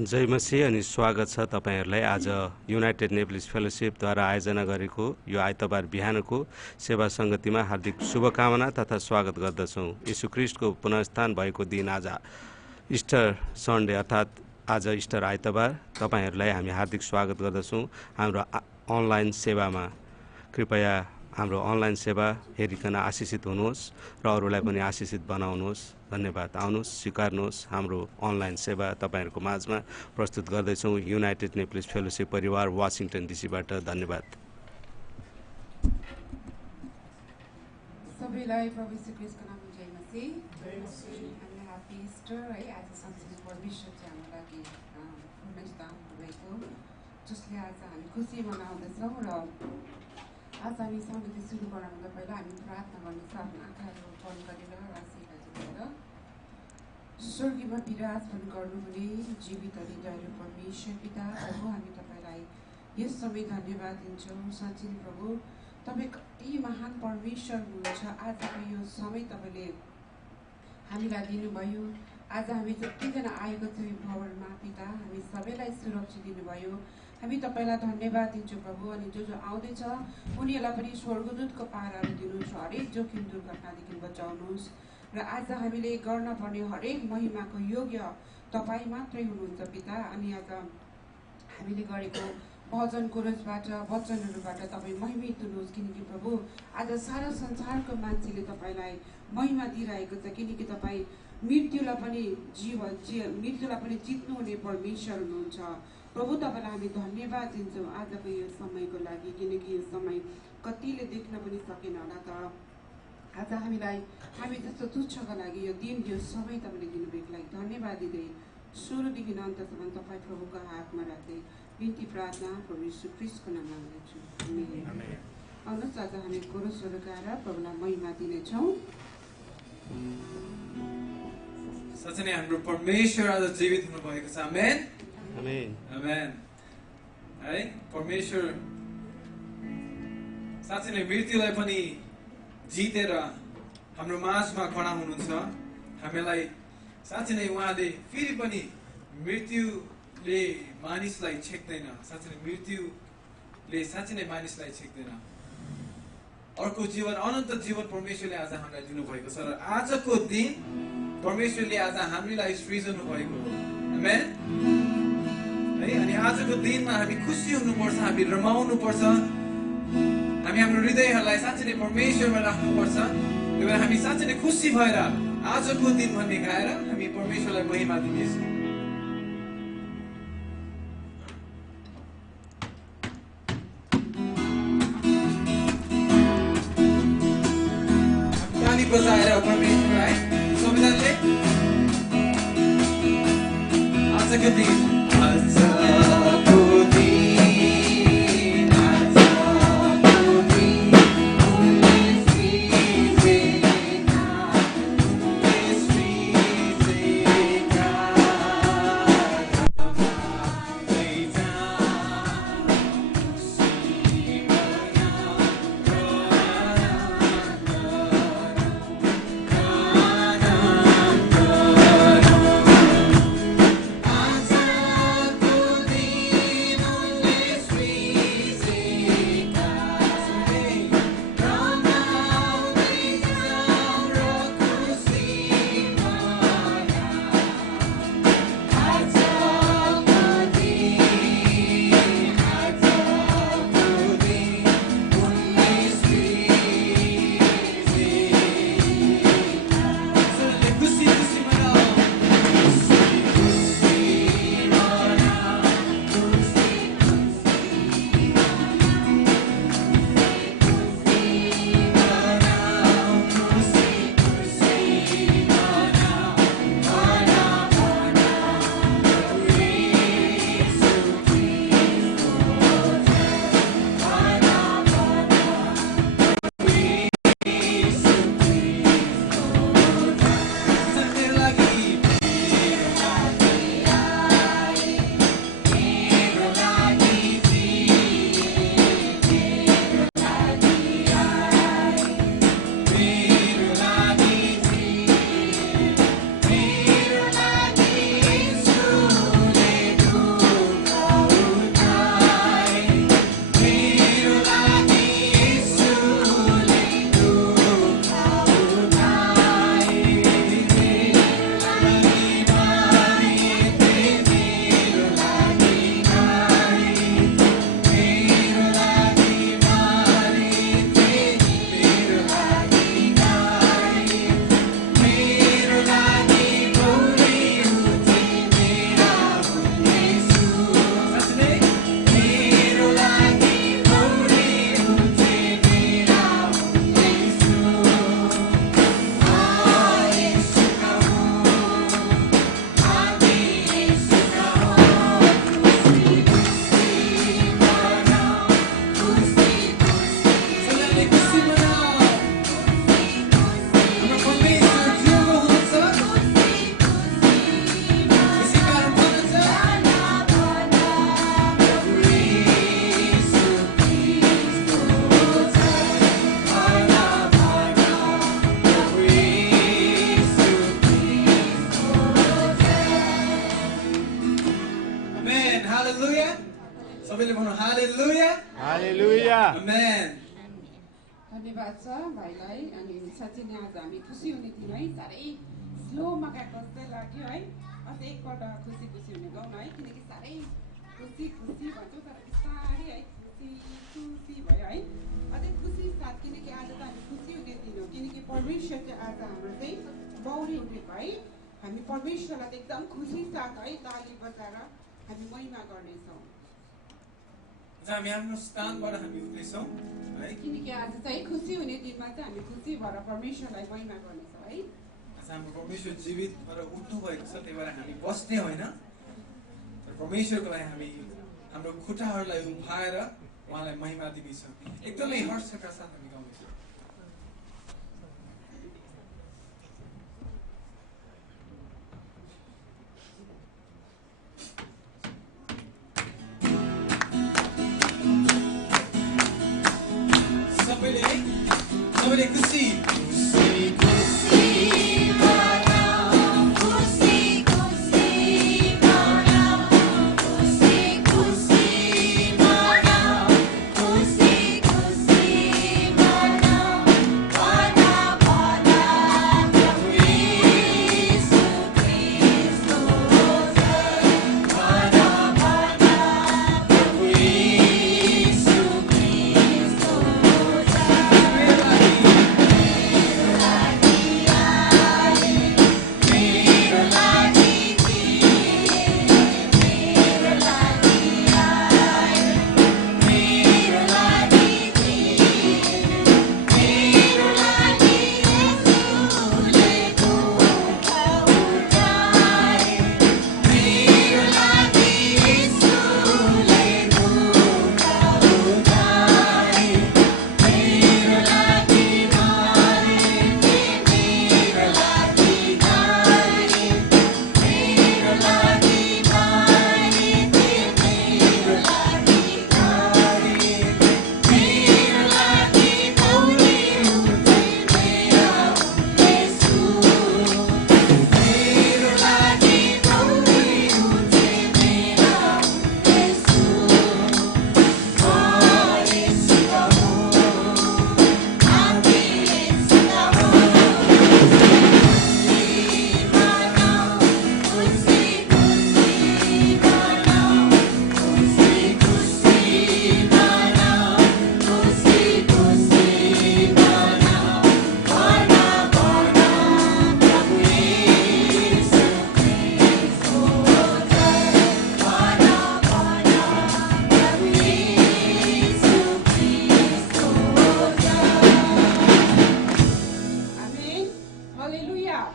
जय मसीह अनि स्वागत छ तपाईहरुलाई आज युनाइटेड नेप्लिज फेलोशिपद्वारा आयोजना गरेको यो आइतबार बिहानको सेवा संगतिमा हार्दिक शुभकामना तथा स्वागत गर्दछौं। यीशु ख्रीष्टको पुनरुत्थान भएको दिन आज इस्टर सन्डे अर्थात् आज इस्टर आइतबार तपाईहरुलाई हामी हार्दिक स्वागत गर्दछौं हाम्रो अनलाइन सेवामा। कृपया हाम्रो अनलाइन सेवा हेरिकन आशिषित हुनुहोस् र अरूलाई पनि आशिषित बनाउनुहोस्। धन्यवाद। आउनुहोस्, स्वीकार्नुहोस् हाम्रो अनलाइन सेवा तपाईहरुको माझमा प्रस्तुत गर्दैछौं युनाइटेड नेप्लिज फेलोशिप परिवार वाशिंगटन डीसीबाट। धन्यवाद। सबैलाई प्रभु यीशु ख्रीष्टको नाममा जय मसीह। हामी ह्यापी इस्टर है। आज सँगसँगै परमेश्वर चाहिँ हाम्रो लागि पुनरुत्थान भएको जसले आज हामी खुसी मनाउँदैछौँ र आज हामी संगति सुरु गराउनुभन्दा पहिला हामी प्रार्थना गर्नेछौँ। आफ्नो आँखाहरू बन्द गरेर स्वर्गीयमा विराजमान गर्नुहुने जीवित अनि दयालु परमेश्वर पिता, प्रभु हामी तपाईलाई यस समय धन्यवाद दिन्छौँ। साँच्चै प्रभु तपाईँ कति महान परमेश्वर हुनुहुन्छ। आजको यो समय तपाईँले हामीलाई दिनुभयो। आज हामी जतिजना आएको छौँ यो भवनमा पिता, हामी सबैलाई सुरक्षित दिनुभयो। हामी तपाईँलाई धन्यवाद दिन्छौँ प्रभु। अनि जो आउँदैछ उनीहरूलाई पनि स्वर्गदूतको पाराहरू दिनुहोस्, हरेक जोखिम दुर्घटनादेखि बचाउनुहोस् र आज हामीले गर्न पर्ने हरेक महिमाको योग्य तपाईँ मात्रै हुनुहुन्छ पिता। अनि आज हामीले गरेको भजन कोरसबाट वचनहरूबाट तपाईँ महिमित हुनुहोस्, किनकि प्रभु आज सारा संसारको मान्छेले तपाईँलाई महिमा दिइरहेको छ, किनकि तपाईँ मृत्युलाई पनि मृत्युलाई पनि जित्नुहुने परमेश्वर हुनुहुन्छ। प्रभु तपाईँलाई हामी धन्यवाद दिन्छौँ आजको यो समयको लागि, किनकि यो समय कतिले देख्न पनि सकेन होला। तर आज हामी जस्तो तुच्छका लागि यो दिन यो समय तपाईँले दिनुभएको लागि धन्यवाद दिँदै सुरुदेखि अन्तसम्म तपाईँ प्रभुको हातमा राख्दै बिन्ती प्रार्थना प्रभु यीशु ख्रीष्टको नाममा गर्छु। आउनुहोस् आज हामी कोरसहरू गाएर प्रभुलाई महिमा दिनेछौँ। साँच्चै नै हाम्रो परमेश्वर आज जीवित हुनुभएको छ। आमेन आमेन आमेन। है परमेश्वर साँच्चै नै मृत्युलाई पनि जितेर हाम्रो माझमा खडा हुनुहुन्छ। हामीलाई साँच्चै नै उहाँले फेरि पनि मृत्युले मानिसलाई छेक्दैन। साँच्चै नै मृत्युले साँच्चै नै मानिसलाई छेक्दैन। अर्को जीवन, अनन्त जीवन परमेश्वरले आज हामीलाई दिनुभएको छ र आजको दिन परमेश्वरले आज हामीलाई सृजनु भएको हो। आमेन है। अनि आजको दिनमा हामी खुसी हुनुपर्छ, हामी रमाउनु पर्छ, हामी हाम्रो हृदयहरूलाई साँच्चै नै परमेश्वरमा राख्नुपर्छ। त्यही भएर हामी साँच्चै नै खुसी भएर आजको दिन भन्ने गाएर हामी परमेश्वरलाई महिमा दिनेछौँ। ताली बजाएर परमेश्वरलाई सबैजनाले आजको दिन हालेलुया सबैले भन्नु हालेलुया हालेलुया आमेन धन्यवाद छ भाइलाई अनि साँच्चै नै आज हामी खुसी हुने दिन है साह्रै स्लोमा गएको जस्तै लाग्यो है अझै एकपल्ट खुसी खुसी हुने गाउँ है किनकि साह्रै खुसी खुसी भन्छौँ तर बिस्तारै है खुसी खुसी भयो है अझै खुसी साथ किनकि आज त हामी खुसी हुने दिन हो किनकि परमेश्वर चाहिँ आज हाम्रो चाहिँ बौरी उठेको है हामी परमेश्वरलाई एकदम खुसी साथ है ताली बजाएर हामी महिमा गर्नेछौँ हामी आफ्नो स्थानबाट हामी उठ्नेछौँ है किनकि आज चाहिँ खुसी हुने दिनमा चाहिँ हामी खुसी भएर परमेश्वरलाई महिमा गर्नेछौँ है आज हाम्रो परमेश्वर जीवित भएर उठ्नु भएको छ त्यही भएर हामी बस्ने होइन तर परमेश्वरको लागि हामी हाम्रो खुट्टाहरूलाई उभाएर उहाँलाई महिमा दिनेछौँ एकदमै हर्षका साथ हामी गाउँदैछौँ सबैले खुसी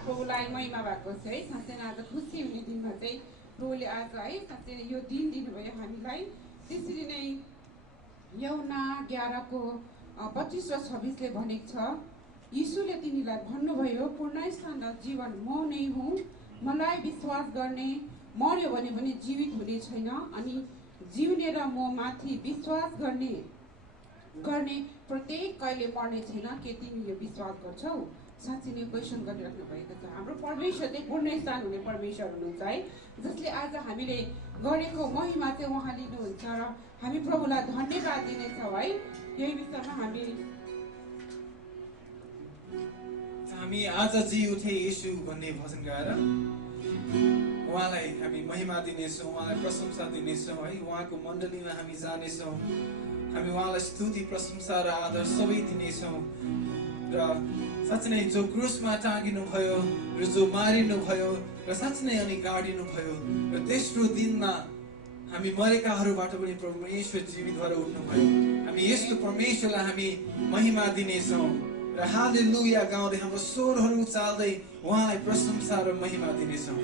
प्रभुलाई महिमा भएको छ है साँच्चै आज खुसी हुने दिनमा चाहिँ प्रभुले आज है साँच्चै यो दिन दिनुभयो हामीलाई त्यसरी नै यौना 11को 25 र 26ले भनेको छ यीशुले तिनीलाई भन्नुभयो पूर्णस्थान र जीवन म नै हुँ मलाई विश्वास गर्ने मर्यो भने पनि जीवित हुने छैन अनि जिउने र म माथि विश्वास गर्ने प्रत्येक कहिले मर्ने छैन के तिमी यो विश्वास गर्छौ साँच्चै नै क्वेसन गरिराख्नु भएको छ हाम्रो परमेश्वर चाहिँ पूर्णस्थान हुने परमेश्वर हुनुहुन्छ है जसले आज हामीले गरेको महिमा चाहिँ उहाँ लिनुहुन्छ र हामी प्रभुलाई धन्यवाद दिनेछौँ है यही विषयमा हामी आज जी उठे येशू भन्ने भजन गाएर उहाँलाई हामी महिमा दिनेछौँ उहाँलाई प्रशंसा दिनेछौँ है उहाँको मण्डलीमा हामी जानेछौँ हामी उहाँलाई स्तुति प्रशंसा र आदर सबै दिनेछौँ र साँच्चै नै जो क्रुसमा टाँगिनु भयो र जो मारिनु भयो र साँच्चै नै अनि गाडिनु भयो र तेस्रो दिनमा हामी मरेकाहरूबाट पनि परमेश्वर जीवित भएर उठ्नु भयो हामी यस्तो परमेश्वरलाई हामी महिमा दिनेछौँ र हालेलुया गाउँदै हाम्रो स्वरहरू चाल्दै उहाँलाई प्रशंसा र महिमा दिनेछौँ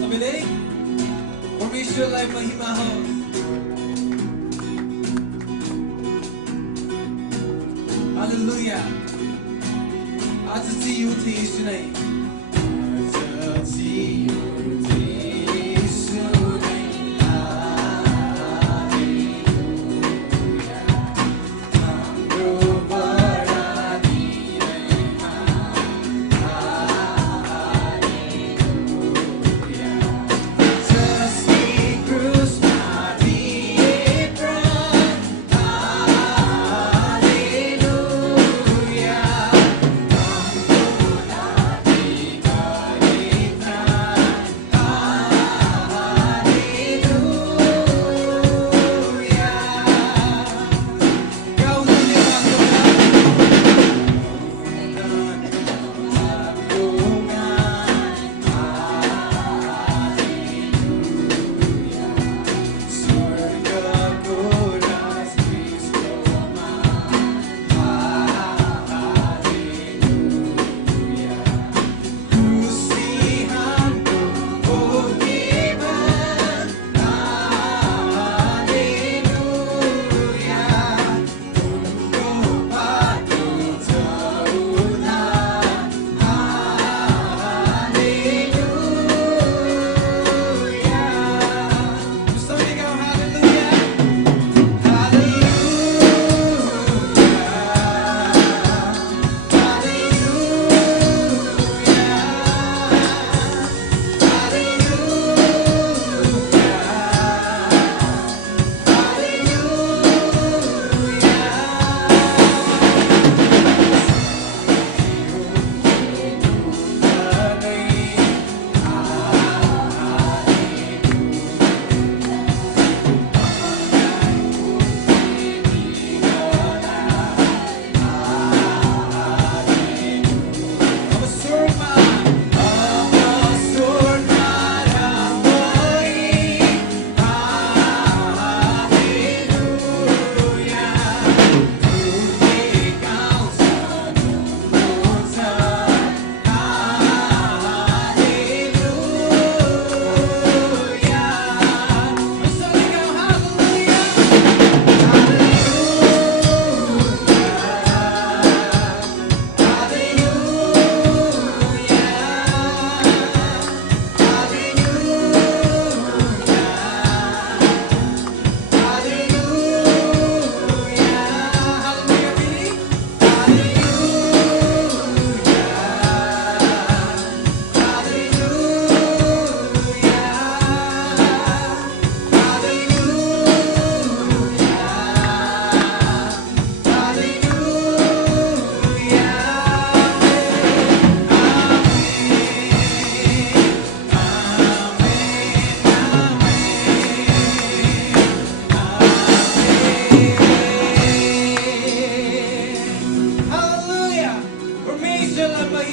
सबैले परमेश्वरलाई महिमा होस् हालेलुया आज जी उठे येशू नै आज जी उठे येशू नै हालेलुया हाम्रो बडाई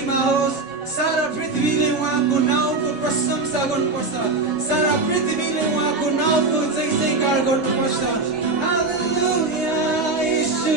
महिमा होस् सारा पृथ्वीले उहाँको नाउँको प्रशंसा गर्नुपर्छ सारा पृथ्वीले उहाँको नाउँको जय जयकार गर्नुपर्छ हालेलुया येशू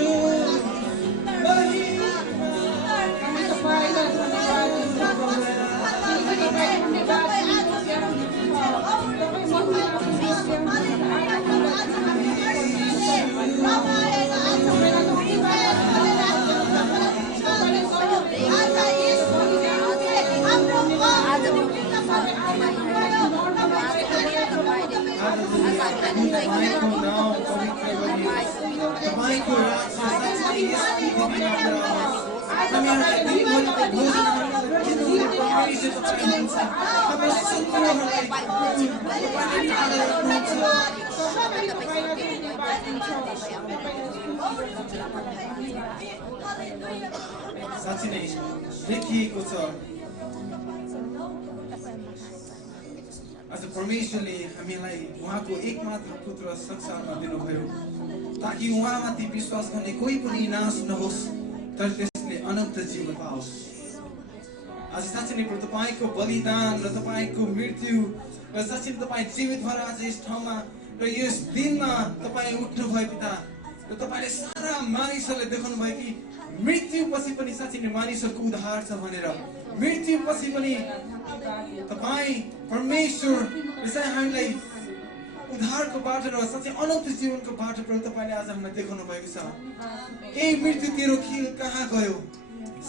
तपाईँको साँच्चै नै लेखिएको छ आज परमेश्वरले हामीलाई उहाँको एकमात्र पुत्र संसारमा दिनुभयो ताकि उहाँमाथि विश्वास गर्ने कोही पनि नाश नहोस् तर त्यसले अनन्त जीवन पाओस् आज साँच्चै नै तपाईँको बलिदान र तपाईँको मृत्यु र साँच्चै तपाईँ जीवित भएर आज यस ठाउँमा र यस दिनमा तपाईँ उठ्नु भयो पिता र तपाईँले सारा मानिसहरूलाई देखाउनु भयो कि मृत्यु पछि पनि साँच्चै नै मानिसहरूको उद्धार छ भनेर मृत्यु पछि पनि तपाईँ परमेश्वर यसै हामीलाई उद्धारको बाटो र साँच्चै अनन्त जीवनको बाटो प्रभु तपाईँले आज हामीलाई देखाउनु भएको छ ए मृत्यु तेरो खेल कहाँ गयो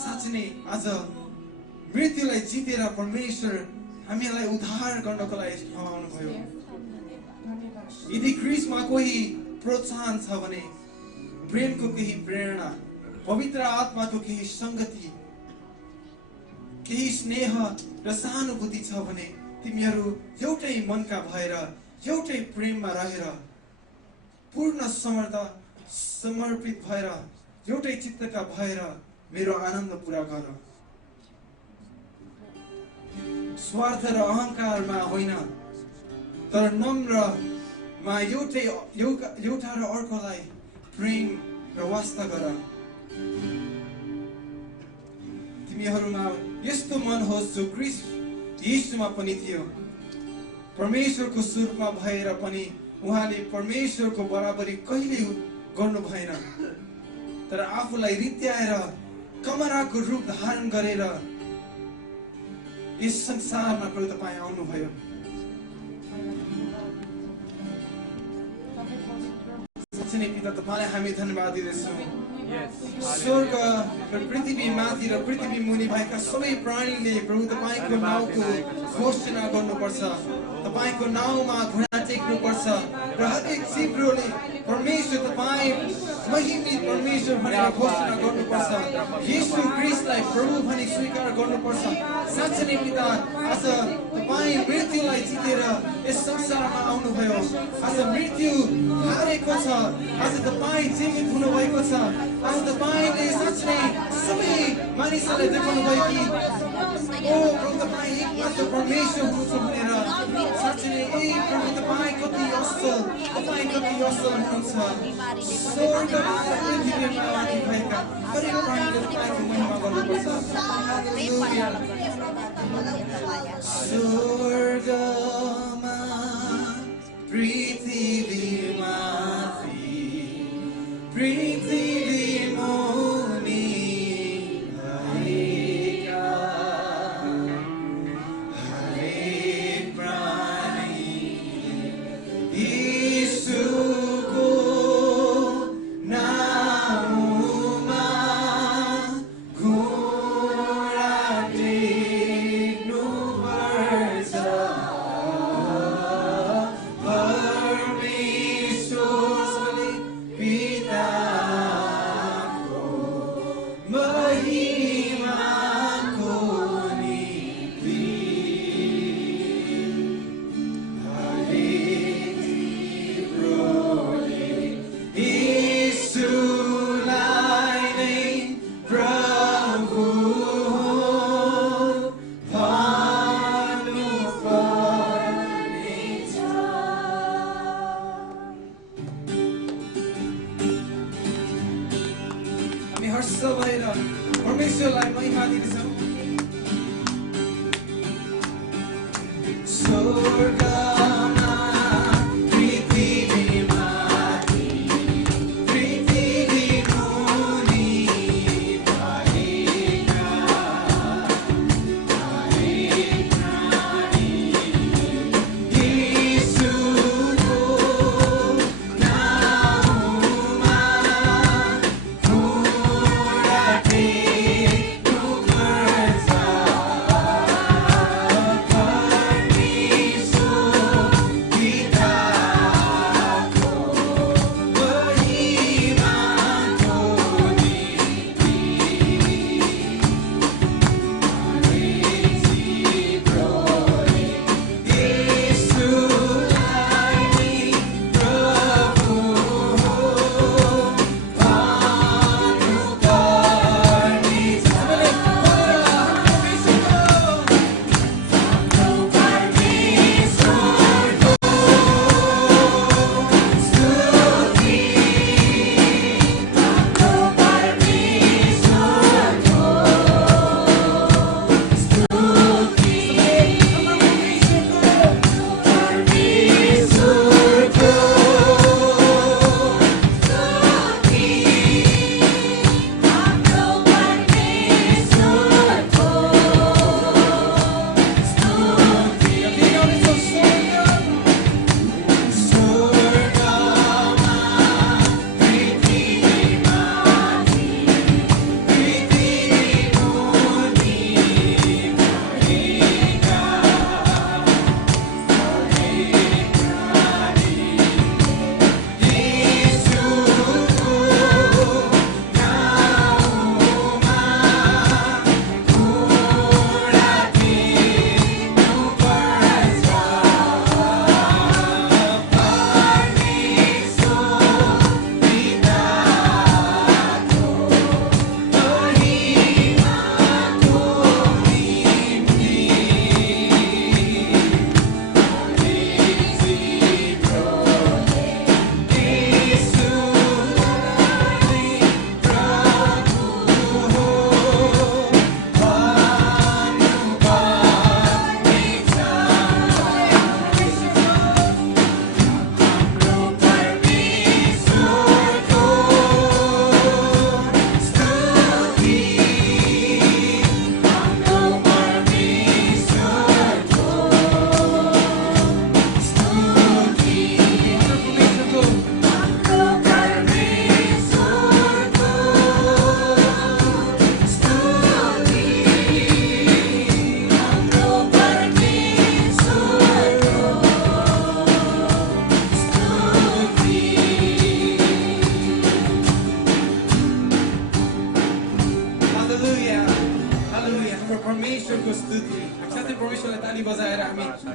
साँच्चै नै आज मृत्युलाई जितेर परमेश्वर हामीलाई उद्धार गर्नको लागि ठाउँ आउनुभयो यदि क्रिस्टमा कोही प्रोत्साहन छ भने प्रेमको केही प्रेरणा पवित्र आत्माको केही संगति केही स्नेह र सहानुभूति छ भने तिमीहरू एउटै मनका भएर एउटै प्रेममा रहेर पूर्ण समर्पित भएर एउटै चित्तका भएर मेरो आनन्द पूरा गर स्वार्थ र अहंकारमा होइन तर नम्रमा एउटा र अर्कोलाई प्रेम र वास्ता गर तिमीहरूमा यस्तो मन होस् जो क्रिस्ट यीशुमा पनि थियो परमेश्वरको स्वरूपमा भएर पनि उहाँले परमेश्वरको बराबरी कहिले गर्नु भएन तर आफूलाई रित्याएर कमराको रूप धारण गरेर यस संसारमा प्रभु तपाईँ आउनुभयो साँच्चै नै पिता तपाईँलाई हामी धन्यवाद दिँदैछौँ स्वर्ग र पृथ्वी माथि र पृथ्वी मुनि भएका सबै प्राणीले प्रभु तपाईँको नाउँको घोषणा गर्नुपर्छ तपाईँको नाउँमा घुँडा टेक्नुपर्छ र हरेक जीवले परमेश्वर तपाईँ महिमित परमेश्वर भनेर घोषणा गर्नुपर्छ येशू क्रिस्टलाई प्रभु भनी स्वीकार गर्नुपर्छ साँच्चै नै पिता आज तपाईँ मृत्युलाई जितेर यस संसारमा आउनुभयो आज मृत्यु हारेको छ आज तपाईँ जीवित हुनुभएको छ आज तपाईँले साँच्चै सबै मानिसहरूलाई देखाउनु भयो कि ओ प्रभु तपाईँ एकमात्र परमेश्वर हुनुहुन्छ भनेर साँच्चै नै ए प्रभु तपाईँ कति असल हुनुहुन्छ स्वर्ग र पृथ्वीमा माथि भएका हरेक प्राणीले तपाईँको महिमा गर्नुपर्छ स्वर्गमा पृथ्वीमाथि पृथ्वी मुनि भएका हरेक प्राणी यीशुको नाममा घुँडा टेक्नुपर्छ परमेश्वरले पिताको महिमाको निम्ति हरेक जीवले यीशुलाई नै प्रभु भन्नुपर्नेछ। हामी हर्ष भएर परमेश्वरलाई महिमा दिन्छौँ।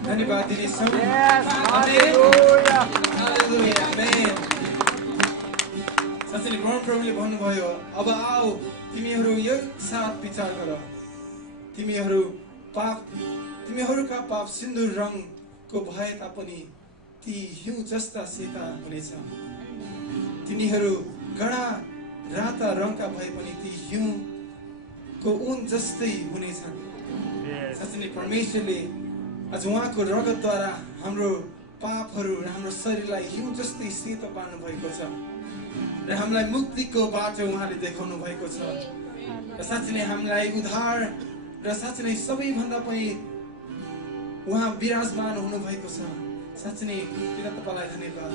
धन्यवाद दिनेछौँ। हालेलुया हालेलुया आमेन। साँच्चै नै प्रभुले भन्नुभयो अब आऊ तिमीहरू एक साथ विचार गर। तिमीहरूका पाप सिन्दुर रङको भए तापनि ती हिउँ जस्ता सेता हुनेछ। तिनीहरू गडा राता रङका भए पनि ती हिउँको ऊन जस्तै हुनेछन्। साँच्चै नै परमेश्वरले आज उहाँको रगतद्वारा हाम्रो पापहरू र हाम्रो शरीरलाई हिउँ जस्तै सेतो पार्नु भएको छ र हामीलाई मुक्तिको बाटो उहाँले देखाउनु भएको छ र साँच्चै नै हामीलाई उद्धार र साँच्चै नै सबैभन्दा पनि उहाँ विराजमान हुनु भएको छ। साँच्चै नै पिता तपाईलाई धन्यवाद।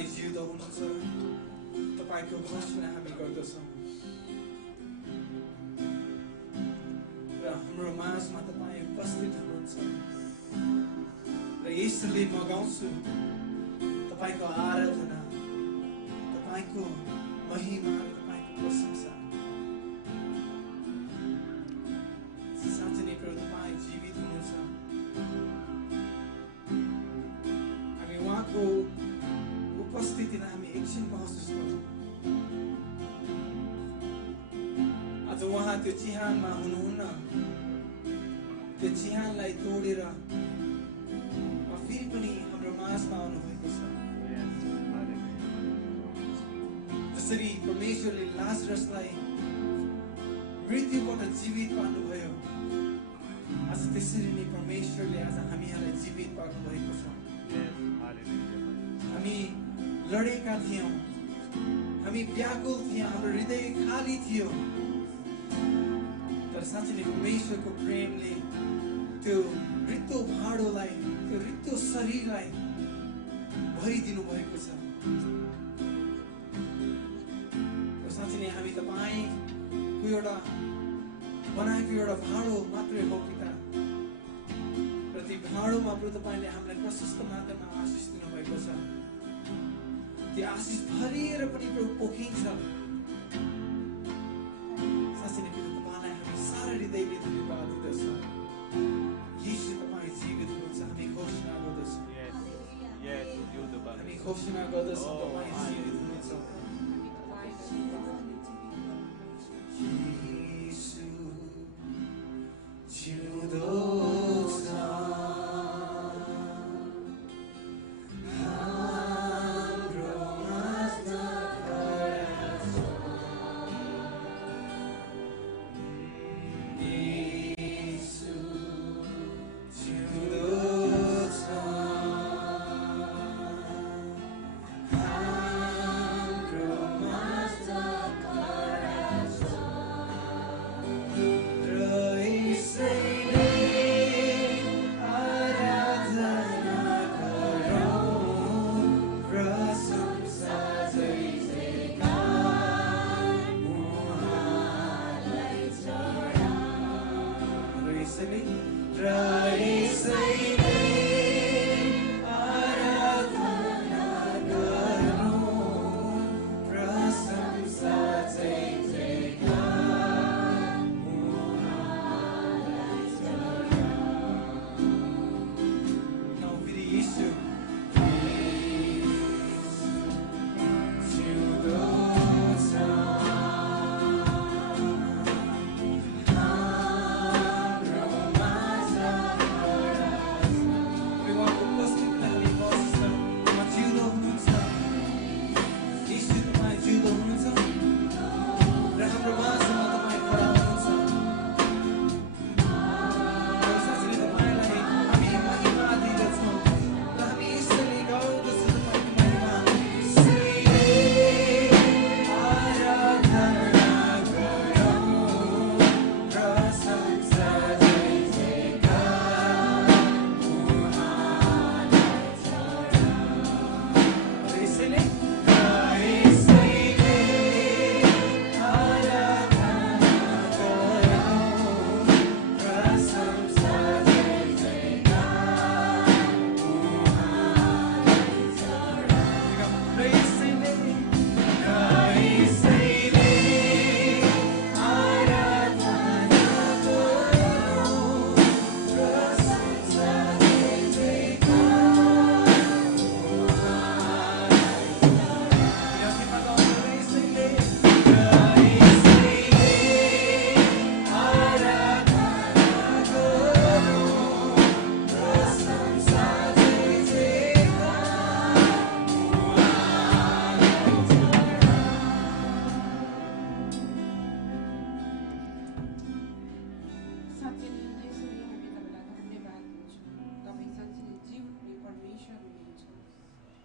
तपाईँ जिउँदो हुनुहुन्छ तपाईको घोषणा हामी गर्दछौँ र हाम्रो माझमा तपाईँ उपस्थित हुनुहुन्छ र यसले म गाउँछु तपाईको आराधना तपाईको महिमा तपाईको प्रशंसा साँच्चै नै प्रभु तपाईँ जीवित हुनुहुन्छ हामी उहाँको उपस्थितिलाई हामी एकछिन महसुस गरौँ आज उहाँ त्यो चिहानमा हुनुहुन्न त्यो चिहानलाई तोडेर फेरि पनि हाम्रो माझमा आउनुभएको छ जसरी परमेश्वरले लाजरसलाई मृत्युबाट जीवित पार्नुभयो आज त्यसरी नै परमेश्वरले आज हामीहरूलाई जीवित पार्नु भएको छ हामी लडेका थियौँ हामी व्याकुल थियौँ हाम्रो हृदय खाली थियो तर साँच्चै नै परमेश्वरको प्रेमले त्यो रित्तो भाँडोलाई त्यो रित्तो शरीरलाई भरिदिनु भएको छ साँच्चै नै हामी तपाईको एउटा बनाएको एउटा भाँडो मात्रै हो पिता र ती भाँडोमा प्रभु तपाईँले हामीलाई प्रशस्त मात्रामा आशिष दिनुभएको छ त्यो आशिष भरिएर पनि प्रभु पोखिन्छ साँच्चै नै प्रभु तपाईँलाई हामी सारा हृदयले धन्यवाद दिँदछौँ यीशु तपाईँ जीवित हुनुहुन्छ हामी घोषणा गर्दछौँ हामी घोषणा गर्दछौँ तपाईँ जीवित हुनुहुन्छ यीशु जिउँदो छ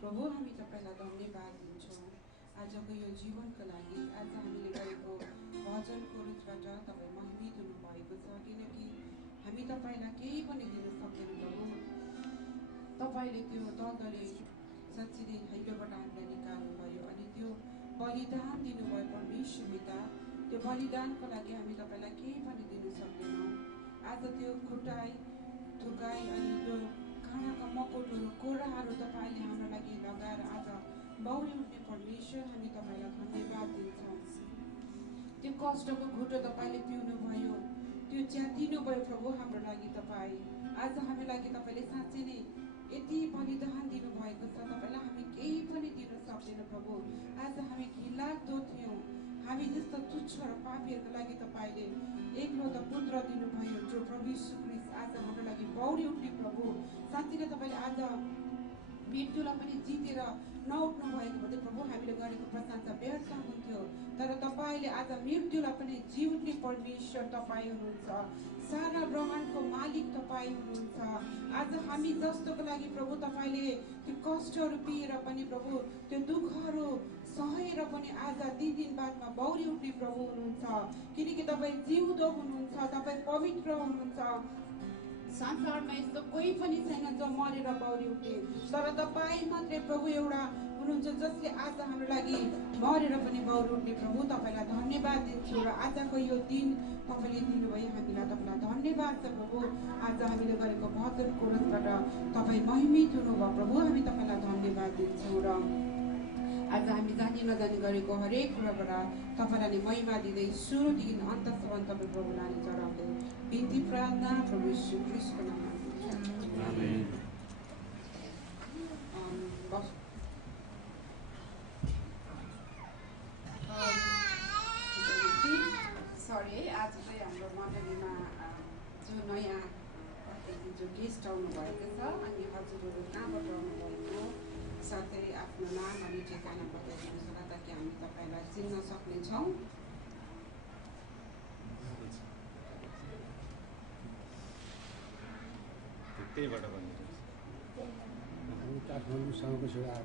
प्रभु हामी तपाईलाई धन्यवाद दिन्छौँ आजको यो जीवनको लागि। आज हामीले गरेको भजनको रूपबाट तपाईँ महिमित हुनुभएको छ, किनकि हामी तपाईँलाई केही पनि दिन सक्दैनौँ प्रभु। तपाईँले त्यो दलदले साँच्चै नै हैटबाट हामीलाई निकाल्नुभयो अनि त्यो बलिदान दिनुभयो परमेश्वर पिता। त्यो बलिदानको लागि हामी तपाईँलाई केही पनि दिन सक्दैनौँ। आज त्यो खुट्टाई थुकाई अनि त्यो काँडाका मकोटहरू कोराहरू तपाईँले हाम्रो लागि लगाएर आज बौरी उठ्ने परमेश्वर हामी तपाईँलाई धन्यवाद दिन्छौँ। त्यो कष्टको घुटो तपाईँले पिउनुभयो, त्यो च्यातिनुभयो प्रभु हाम्रो लागि तपाईँ। आज हामी लागि तपाईँले साँच्चै नै यति बलिदान दिनुभएको छ, तपाईँलाई हामी केही पनि दिन सक्दैनौँ प्रभु। आज हामी घिनलाग्दो थियौँ, हामी जस्तो तुच्छ र पापीहरूको लागि तपाईँले एकलौता पुत्र दिनुभयो जो प्रभु यीशु ख्रीष्ट आज हाम्रो लागि बौरी उठ्ने प्रभु। साँच्चै नै तपाईँले आज मृत्युलाई पनि जितेर नउठ्नु भएको भए प्रभु हामीले गरेको प्रशंसा व्यर्थ हुन्थ्यो। तर तपाईँले आज मृत्युलाई पनि जिउने परमेश्वर तपाईँ हुनुहुन्छ। सारा ब्रह्माण्डको मालिक तपाईँ हुनुहुन्छ। आज हामी जस्तोको लागि प्रभु तपाईँले त्यो कष्टहरू पिएर पनि प्रभु त्यो दुःखहरू सहेर पनि आज 3 दिन बादमा बौरी उठ्ने प्रभु हुनुहुन्छ। किनकि तपाईँ जिउँदो हुनुहुन्छ, तपाईँ पवित्र हुनुहुन्छ। संसारमा यस्तो कोही पनि छैन जो मरेर बौरी उठे, तर तपाईँ मात्रै प्रभु एउटा हुनुहुन्छ जसले आज हाम्रो लागि मरेर पनि बौरी उठ्ने प्रभु। तपाईँलाई धन्यवाद दिन्छु र आजको यो दिन तपाईँले दिनुभयो हामीलाई, तपाईँलाई धन्यवाद छ प्रभु। आज हामीले गरेको 72 कोरसबाट तपाईँ महिमित हुनुभयो प्रभु, हामी तपाईँलाई धन्यवाद दिन्छौँ। र आज हामी जानी नजानी गरेको हरेक कुराबाट तपाईँलाई महिमा दिँदै सुरुदेखि अन्तसम्म तपाईँ प्रभुलाई चढाउँदै बिन्ती प्रार्थना प्रभु यीशु ख्रीष्टको नाममा। सरी है, आज चाहिँ हाम्रो मण्डलीमा जो नयाँ जो गेस्ट आउनु भएको छ अनि हजुरहरू कहाँबाट आउनुभएको, साथै आफ्नो नाम अनि ठेगाना बताइदिनुहोस् होला ताकि हामी तपाईँलाई चिन्न सक्नेछौँ। हामी काठमाडौँसँगको छोरा,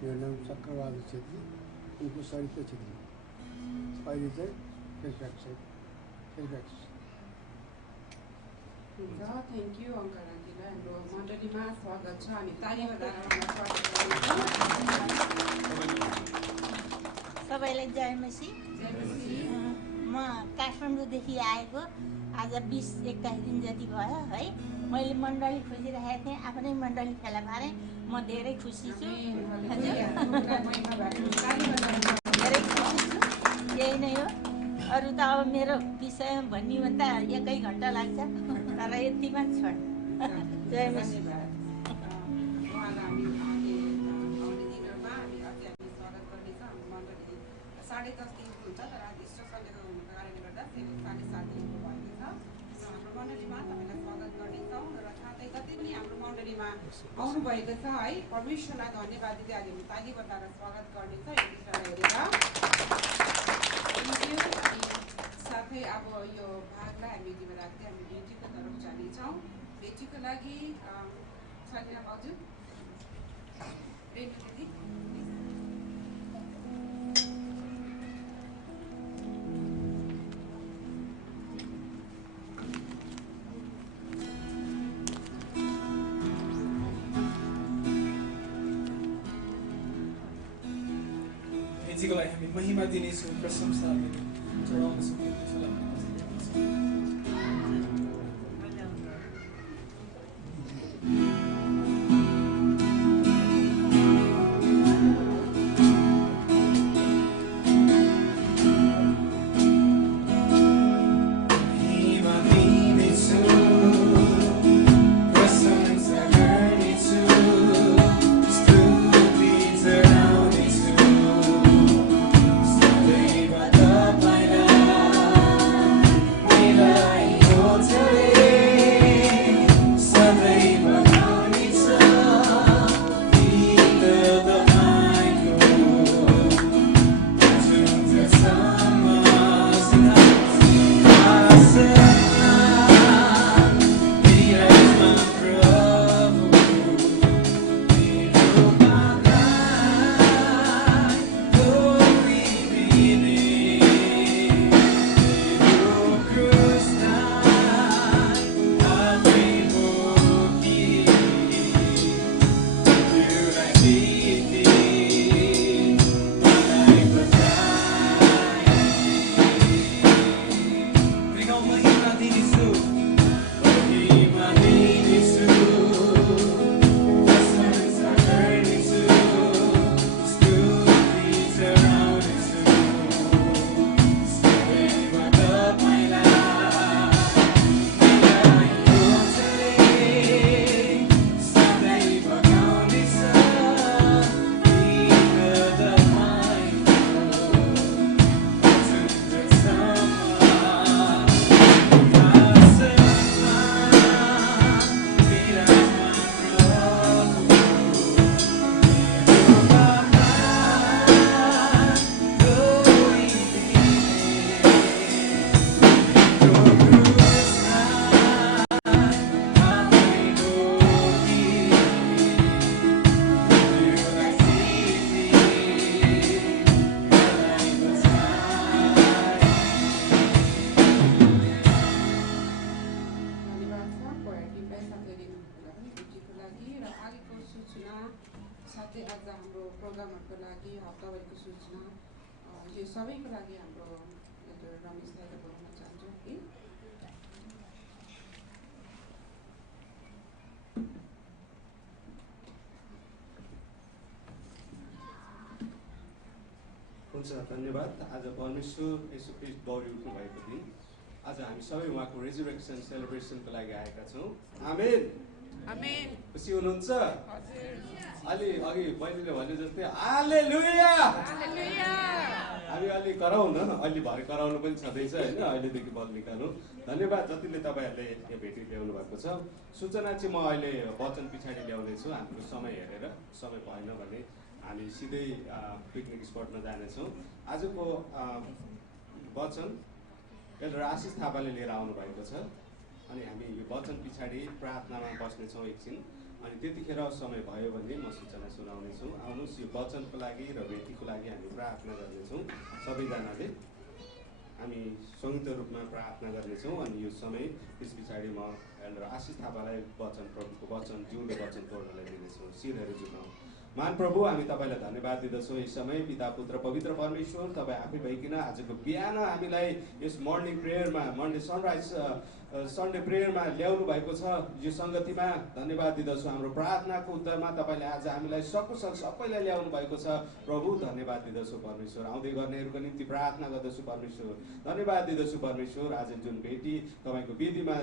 मेरो नाम चक्रबहादुर छेत्री, उनको सरिता छेत्री, अहिले चाहिँ फेसब्याक्स। हुन्छ, थ्याङ्क यू अङ्कल आन्टीलाई। हाम्रो मण्डलीमा स्वागत छ, हामी ताली बजाएर सबैलाई जय मसी। म काठमाडौँदेखि आएको आज 20-21 दिन जति भयो है। मैले मण्डली खोजिरहेको थिएँ, आफ्नै मण्डली फेला पारेँ। म धेरै खुसी छु, धेरै खुसी छु। यही नै हो, अरू त अब मेरो विषय भन्ने त 1 घन्टा लाग्छ, तर यतिमा छोड। जय मसी। साढे 10 दिनको हुन्छ, तर आज इस्टर सन्डेको हुनुको कारणले गर्दा 7:30 दिनको भएको छ। र हाम्रो मण्डलीमा तपाईँलाई स्वागत गर्नेछौँ र साथै जति पनि हाम्रो मण्डलीमा आउनुभएको छ है, परमेश्वरलाई धन्यवाद दिँदै आज हामी ताली बजाएर स्वागत गर्नेछ यो विषयलाई हेरेर। Thank you. अनि साथै अब यो भागलाई हामी यतिमा राख्दै हामी भेटीको तर्फ जानेछौँ। भेटीको लागि सलिना भाउजू, रेणु दिदी, को लागि हामी महिमा दिनेछौँ, प्रशंसा चढाउनेछौँ। Bye. सूचना यो सबैको लागि हाम्रो रमेशलाई बोलाउन चाहन्छु कि हुन्छ धन्यवाद। आज परमेश्वर येशू ख्रीष्ट बौरी उठ्नु भएको दिन, आज हामी सबै उहाँको रेजुरेक्सन सेलिब्रेसनको लागि आएका छौँ। आमेन आमेन। खुसी हुनुहुन्छ? अलि अघि बहिनीले भने जस्तै हालेलुया हालेलुया। हामी अलि कराउँ न, अलि भरे कराउनु पनि छँदैछ होइन, अहिलेदेखि बल निकाल्नु। धन्यवाद जतिले तपाईँहरूले यो भेटी ल्याउनु भएको छ। सूचना चाहिँ म अहिले वचन पछाडि ल्याउनेछु। हाम्रो समय हेरेर, समय भएन भने हामी सिधै पिकनिक स्पटमा जानेछौँ। आजको वचन एल्डर आशिष थापाले लिएर आउनुभएको छ अनि हामी यो वचन पछाडि प्रार्थनामा बस्नेछौँ एकछिन, अनि त्यतिखेर समय भयो भने म सूचना सुनाउनेछु। आउनुहोस्, यो वचनको लागि र भेटीको लागि हामी प्रार्थना गर्नेछौँ। सबैजनाले हामी संयुक्त रूपमा प्रार्थना गर्नेछौँ अनि यो समय त्यस पछाडि म एल्डर आशिष थापालाई वचन, प्रभुको वचन, जिउँदो वचन तोड्नलाई दिनेछौँ। शिरहरू झुकाउँ। महान प्रभु, हामी तपाईँलाई धन्यवाद दिँदछौँ यस समय। पिता, पुत्र, पवित्र परमेश्वर, तपाईँ आफै भइकन आजको बिहान हामीलाई यस मर्निङ प्रेयरमा, मन्डे सनराइज सन्डे प्रेयरमा ल्याउनु भएको छ। यो सङ्गतिमा धन्यवाद दिँदछु। हाम्रो प्रार्थनाको उत्तरमा तपाईँले आज हामीलाई सकुशल सबैलाई ल्याउनु भएको छ। प्रभु धन्यवाद दिँदछु परमेश्वर। आउँदै गर्नेहरूको निम्ति प्रार्थना गर्दछु परमेश्वर। धन्यवाद दिँदछु परमेश्वर। आज जुन भेटी तपाईँको वेदीमा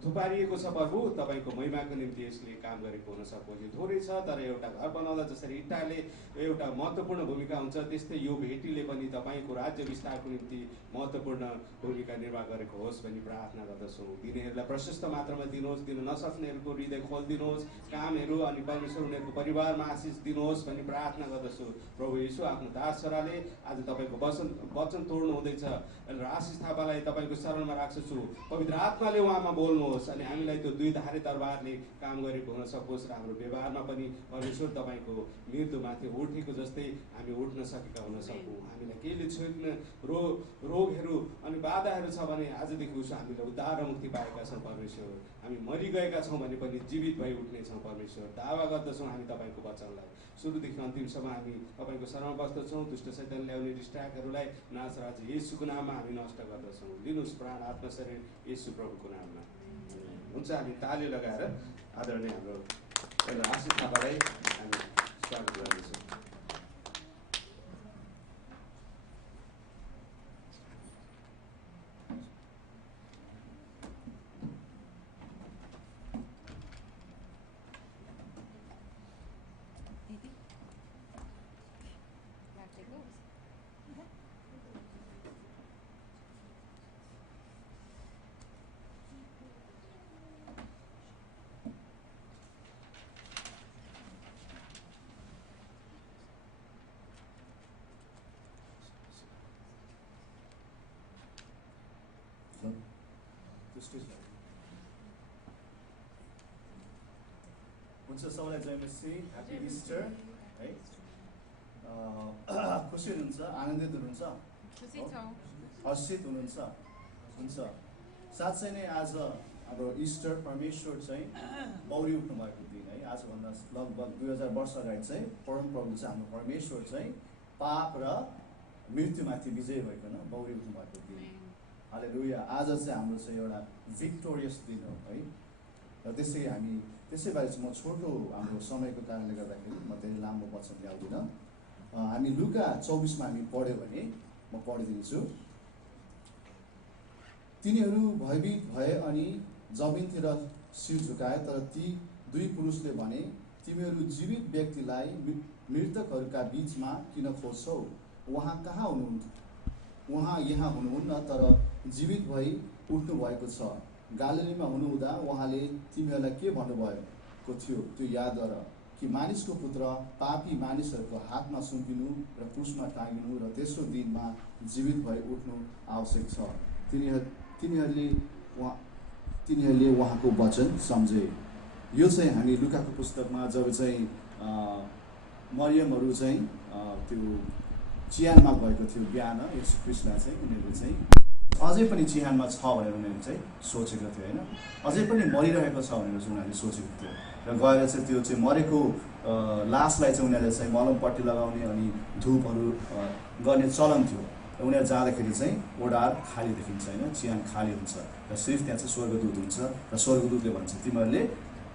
थुपारिएको छ प्रभु, तपाईँको महिमाको निम्ति यसले काम गरेको हुन सकोस्। यो थोरै छ तर एउटा घर बनाउँदा जसरी इँटाले एउटा महत्त्वपूर्ण भूमिका हुन्छ, त्यस्तै यो भेटीले पनि तपाईँको राज्य विस्तारको निम्ति महत्त्वपूर्ण भूमिका निर्वाह गरेको होस् भनी प्रार्थना गर्दछु। दिनेहरूलाई प्रशस्त मात्रामा दिनुहोस्, दिन नसक्नेहरूको हृदय खोलिदिनुहोस्, कामहरू अनि परमेश्वर उनीहरूको परिवारमा आशिष दिनुहोस् भनी प्रार्थना गर्दछु। प्रभु येशू, आफ्नो दास छोराले आज तपाईँको वचन तोड्नु हुँदैछ। र आशिष थापालाई तपाईँको शरणमा राख्छु। पवित्र आत्माले उहाँमा बोल्नुहोस् अनि हामीलाई त्यो दुई धारे तरबारले काम गरेको हुन सकोस् र हाम्रो व्यवहारमा पनि परमेश्वर तपाईँको मृत्युमाथि उठेको जस्तै हामी उठ्न सकेका हुन सकौँ। हामीलाई केहीले छुट्ने रोगहरू अनि बाधाहरू छ भने आजदेखि उसो हामीले उद्धार र मुक्ति पाएका छौँ परमेश्वर। हामी मरिगएका छौँ भने पनि जीवित भई उठ्नेछौँ परमेश्वर। दावा गर्दछौँ हामी तपाईँको वचनलाई। सुरुदेखि अन्तिमसम्म हामी तपाईँको शरण बस्दछौँ। दुष्ट शैतान ल्याउने डिस्ट्र्याक्टहरूलाई नासराज येशूको नाममा हामी नष्ट गर्दछौँ। लिनुहोस् प्राण, आत्मा, शरीर येशू प्रभुको नाममा। हुन्छ, हामी ताली लगाएर आदरणीय हाम्रो आशिष थापालाई हामी स्वागत गर्दछौँ। हुन्छ, सबैलाई जय मसी, ह्याप्पी इस्टर है। खुसी हुनुहुन्छ, आनन्दित हुनुहुन्छ, हर्षित हुनुहुन्छ? हुन्छ। साँच्चै नै आज हाम्रो इस्टर परमेश्वर चाहिँ बौरी उठ्नु भएको दिन है। आजभन्दा लगभग 2000 वर्ष अगाडि चाहिँ परमप्रभु चाहिँ हाम्रो परमेश्वर चाहिँ पाप र मृत्युमाथि विजय भइकन बौरी उठ्नु भएको दिन। हालेलुया। आज चाहिँ हाम्रो चाहिँ एउटा भिक्टोरियस दिन हो है। र त्यसैबारे चाहिँ म छोटो हाम्रो समयको कारणले गर्दाखेरि म धेरै लामो वचन ल्याउँदिनँ। हामी लुका 24मा हामी पढ्यो भने म पढिदिन्छु। तिनीहरू भयभीत भए अनि जमिनतिर शिर झुकाए, तर ती दुई पुरुषले भने, तिमीहरू जीवित व्यक्तिलाई मृतकहरूका बिचमा किन खोज्छौ? उहाँ कहाँ हुनुहुन्छ? उहाँ यहाँ हुनुहुन्न, तर जीवित भई उठ्नु भएको छ। गालिलीमा हुनुहुँदा उहाँले तिमीहरूलाई के भन्नुभएको थियो त्यो याद गर, कि मानिसको पुत्र पापी मानिसहरूको हातमा सुम्पिनु र क्रुसमा टाँगिनु र तेस्रो दिनमा जीवित भई उठ्नु आवश्यक छ। तिनीहरूले उहाँको वचन सम्झे। यो चाहिँ हामी लुकाको पुस्तकमा जब चाहिँ मरियमहरू चाहिँ त्यो चियानमा गएको थियो बिहान, यसो ख्रिस्टलाई चाहिँ उनीहरूले चाहिँ अझै पनि चिहानमा छ भनेर उनीहरूले चाहिँ सोचेको थियो होइन, अझै पनि मरिरहेको छ भनेर चाहिँ उनीहरूले सोचेको थियो र गएर चाहिँ त्यो चाहिँ मरेको लासलाई चाहिँ उनीहरूले चाहिँ मलमपट्टि लगाउने अनि धुपहरू गर्ने चलन थियो र उनीहरू जाँदाखेरि चाहिँ ओडार खाली देखिन्छ होइन, चिहान खाली हुन्छ र सिर्फ त्यहाँ चाहिँ स्वर्गदूत हुन्छ र स्वर्गदूतले भन्छ तिमीहरूले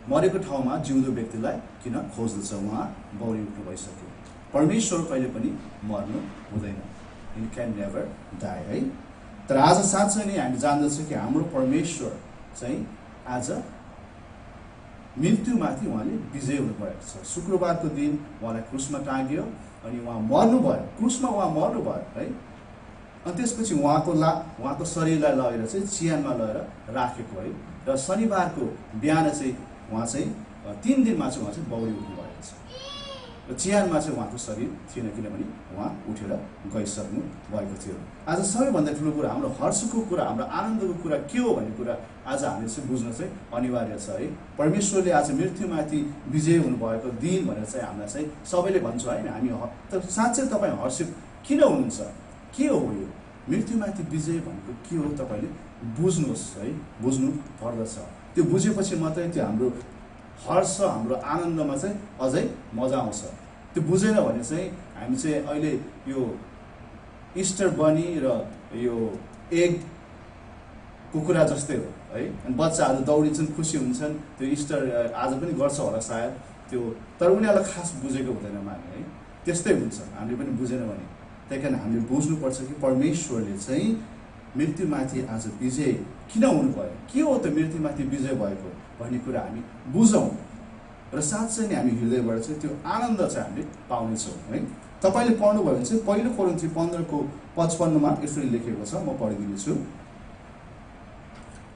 मरेको ठाउँमा जिउँदो व्यक्तिलाई किन खोज्दछ, उहाँ बौरी उठ्नु भइसक्यो। परमेश्वर कहिले पनि मर्नु हुँदैन, यु क्यान नेभर डाई है। तर आज साँच्चै नै हामी जान्दछौँ कि हाम्रो परमेश्वर चाहिँ आज मृत्युमाथि उहाँले विजय हुनुभएको छ। शुक्रबारको दिन उहाँलाई क्रुसमा टाँगियो अनि उहाँ मर्नुभयो, क्रुसमा उहाँ मर्नुभयो है। अनि त्यसपछि उहाँको शरीरलाई लगेर चाहिँ चिहानमा लगेर राखेको है र शनिबारको बिहान चाहिँ उहाँ चाहिँ 3 दिनमा चाहिँ उहाँ चाहिँ बौरी उठ्नुभएको छ र चिहानमा चाहिँ उहाँको शरीर थिएन, किनभने उहाँ उठेर गइसक्नु भएको थियो। आज सबैभन्दा ठुलो कुरा, हाम्रो हर्षको कुरा, हाम्रो आनन्दको कुरा के हो भन्ने कुरा आज हामीले चाहिँ बुझ्न चाहिँ अनिवार्य छ है। परमेश्वरले आज मृत्युमाथि विजय हुनुभएको दिन भनेर चाहिँ हामीलाई चाहिँ सबैले भन्छ होइन, हामी तर साँच्चै तपाईँ हर्षित किन हुनुहुन्छ, के हो यो मृत्युमाथि विजय भनेको के हो, तपाईँले बुझ्नुहोस् है, बुझ्नु पर्दछ। त्यो बुझेपछि मात्रै त्यो हाम्रो हर्ष, हाम्रो आनन्दमा चाहिँ अझै मजा आउँछ। त्यो बुझेन भने चाहिँ हामी चाहिँ अहिले यो इस्टर बनी र यो एग कुखुरा जस्तै हो है। अनि बच्चाहरू दौडिन्छन्, खुसी हुन्छन्, त्यो इस्टर आज पनि गर्छ होला सायद त्यो, तर उनीहरूलाई खास बुझेको हुँदैन माने है। त्यस्तै हुन्छ हामीले पनि बुझेन भने। त्यही कारण हामीले बुझ्नुपर्छ कि परमेश्वरले चाहिँ मृत्युमाथि आज विजय किन हुनुभयो, के हो त मृत्युमाथि विजय भएको भन्ने कुरा हामी बुझौँ र साँच्चै नै हामी हृदयबाट चाहिँ त्यो आनन्द चाहिँ हामीले पाउनेछौँ है। तपाईँले पढ्नुभयो भने चाहिँ 1 कोरिन्थी 15:55 यसरी लेखेको छ, म पढिदिनेछु।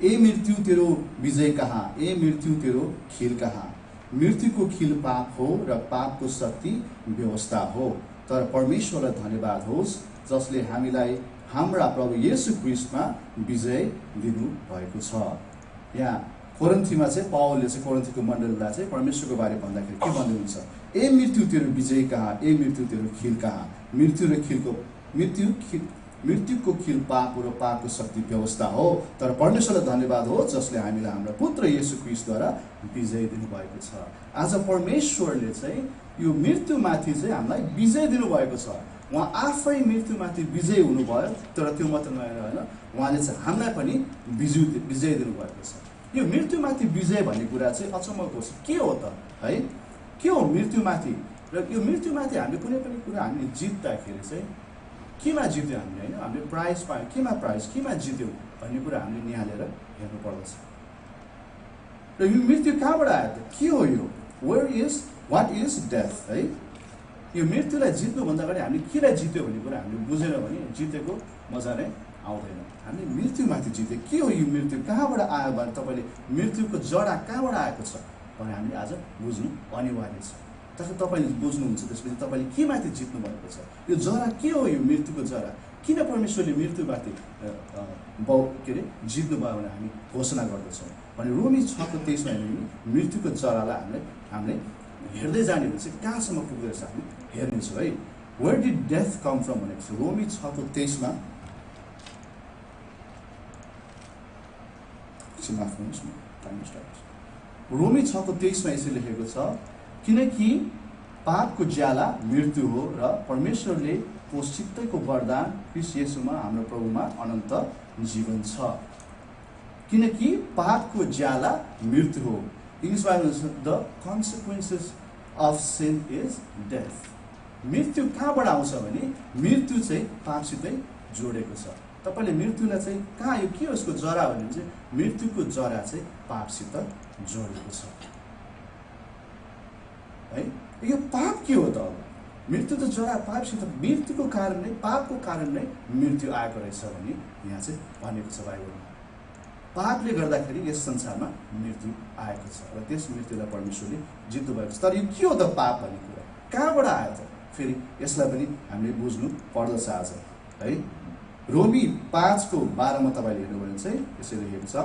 ए मृत्यु तेरो विजय कहाँ, ए मृत्यु तेरो खिल कहाँ, मृत्युको खिल पाप हो र पापको शक्ति व्यवस्था हो, तर परमेश्वरलाई धन्यवाद होस् जसले हामीलाई हाम्रा प्रभु येशू ख्रीष्टमा विजय दिनु भएको छ। यहाँ कोरिन्थीमा चाहिँ पावलले चाहिँ कोरिन्थीको मण्डलीलाई चाहिँ परमेश्वरको बारे भन्दाखेरि के भन्नुहुन्छ, ए मृत्यु तेरो विजय कहाँ, ए मृत्यु तेरो खिल कहाँ, मृत्युको खिल पाप र पापको शक्ति व्यवस्था हो, तर परमेश्वरलाई धन्यवाद हो जसले हामीलाई हाम्रा पुत्र येशू ख्रीष्टद्वारा विजय दिनुभएको छ। आज परमेश्वरले चाहिँ यो मृत्युमाथि चाहिँ हामीलाई विजय दिनुभएको छ। उहाँ आफै मृत्युमाथि विजय हुनुभयो, तर त्यो मात्र होइन, उहाँले चाहिँ हामीलाई पनि विजय दिनुभएको छ। यो मृत्युमाथि विजय भन्ने कुरा चाहिँ अचम्मको के हो त है, के हो मृत्युमाथि, र यो मृत्युमाथि हामीले कुनै पनि कुरा हामीले जित्दाखेरि चाहिँ केमा जित्यो हामीले होइन, हामीले प्राइज पायौँ, केमा जित्यौँ भन्ने कुरा हामीले निहालेर हेर्नु पर्दछ। र यो मृत्यु कहाँबाट आयो त, के हो यो, वाट इज डेथ है। यो मृत्युलाई जित्नुभन्दा अगाडि हामीले केलाई जित्यो भन्ने कुरा हामीले बुझेन भने जितेको मजा नै आउँदैन। हामीले मृत्युमाथि जित्यो, के हो यो मृत्यु, कहाँबाट आयो भने तपाईँले मृत्युको जरा कहाँबाट आएको छ भने हामीले आज बुझ्नु अनिवार्य छ। तपाईँले बुझ्नुहुन्छ त्यसपछि तपाईँले केमाथि जित्नु भएको छ, यो जरा के हो, यो मृत्युको जरा, किन परमेश्वरले मृत्युमाथि के अरे जित्नुभयो भने हामी घोषणा गर्दछौँ भने रोमी 6:23 मृत्युको जरालाई हामीले हेर्दै जाने भने चाहिँ कहाँसम्म पुग्दो रहेछ हामी हेर्नेछौँ है। Where did death come from भनेको छ रोमी 6:23 रोमी 6:23 यसरी लेखेको छ, किनकि पापको ज्याला मृत्यु हो र परमेश्वरले पोषितैको वरदान ख्रीष्ट येशूमा हाम्रो प्रभुमा अनन्त जीवन छ। किनकि पापको ज्याला मृत्यु हो, इङ्ग्लिस बाइबलमा the consequences of sin is death. मृत्यु कहाँबाट आउँछ भने मृत्यु चाहिँ पापसितै जोडेको छ। तपाईँले मृत्युलाई चाहिँ कहाँ, यो के हो यसको जरा भने चाहिँ मृत्युको जरा चाहिँ पापसित जोडेको छ है। यो पाप के हो त, अब मृत्यु त जरा पापसित, मृत्युको कारण नै, पापको कारण नै मृत्यु आएको रहेछ भने यहाँ चाहिँ भनेको छ बाइबलमा। पापले गर्दाखेरि यस संसारमा मृत्यु आएको छ र त्यस मृत्युलाई परमेश्वरले जित्नु भएको छ। तर यो के हो त पाप भन्ने कुरा, कहाँबाट आयो त, फेरि यसलाई पनि हामीले बुझ्नु पर्दछ आज है। रोमी 5:12 तपाईँले हेर्नु भने चाहिँ यसरी लेखेको छ,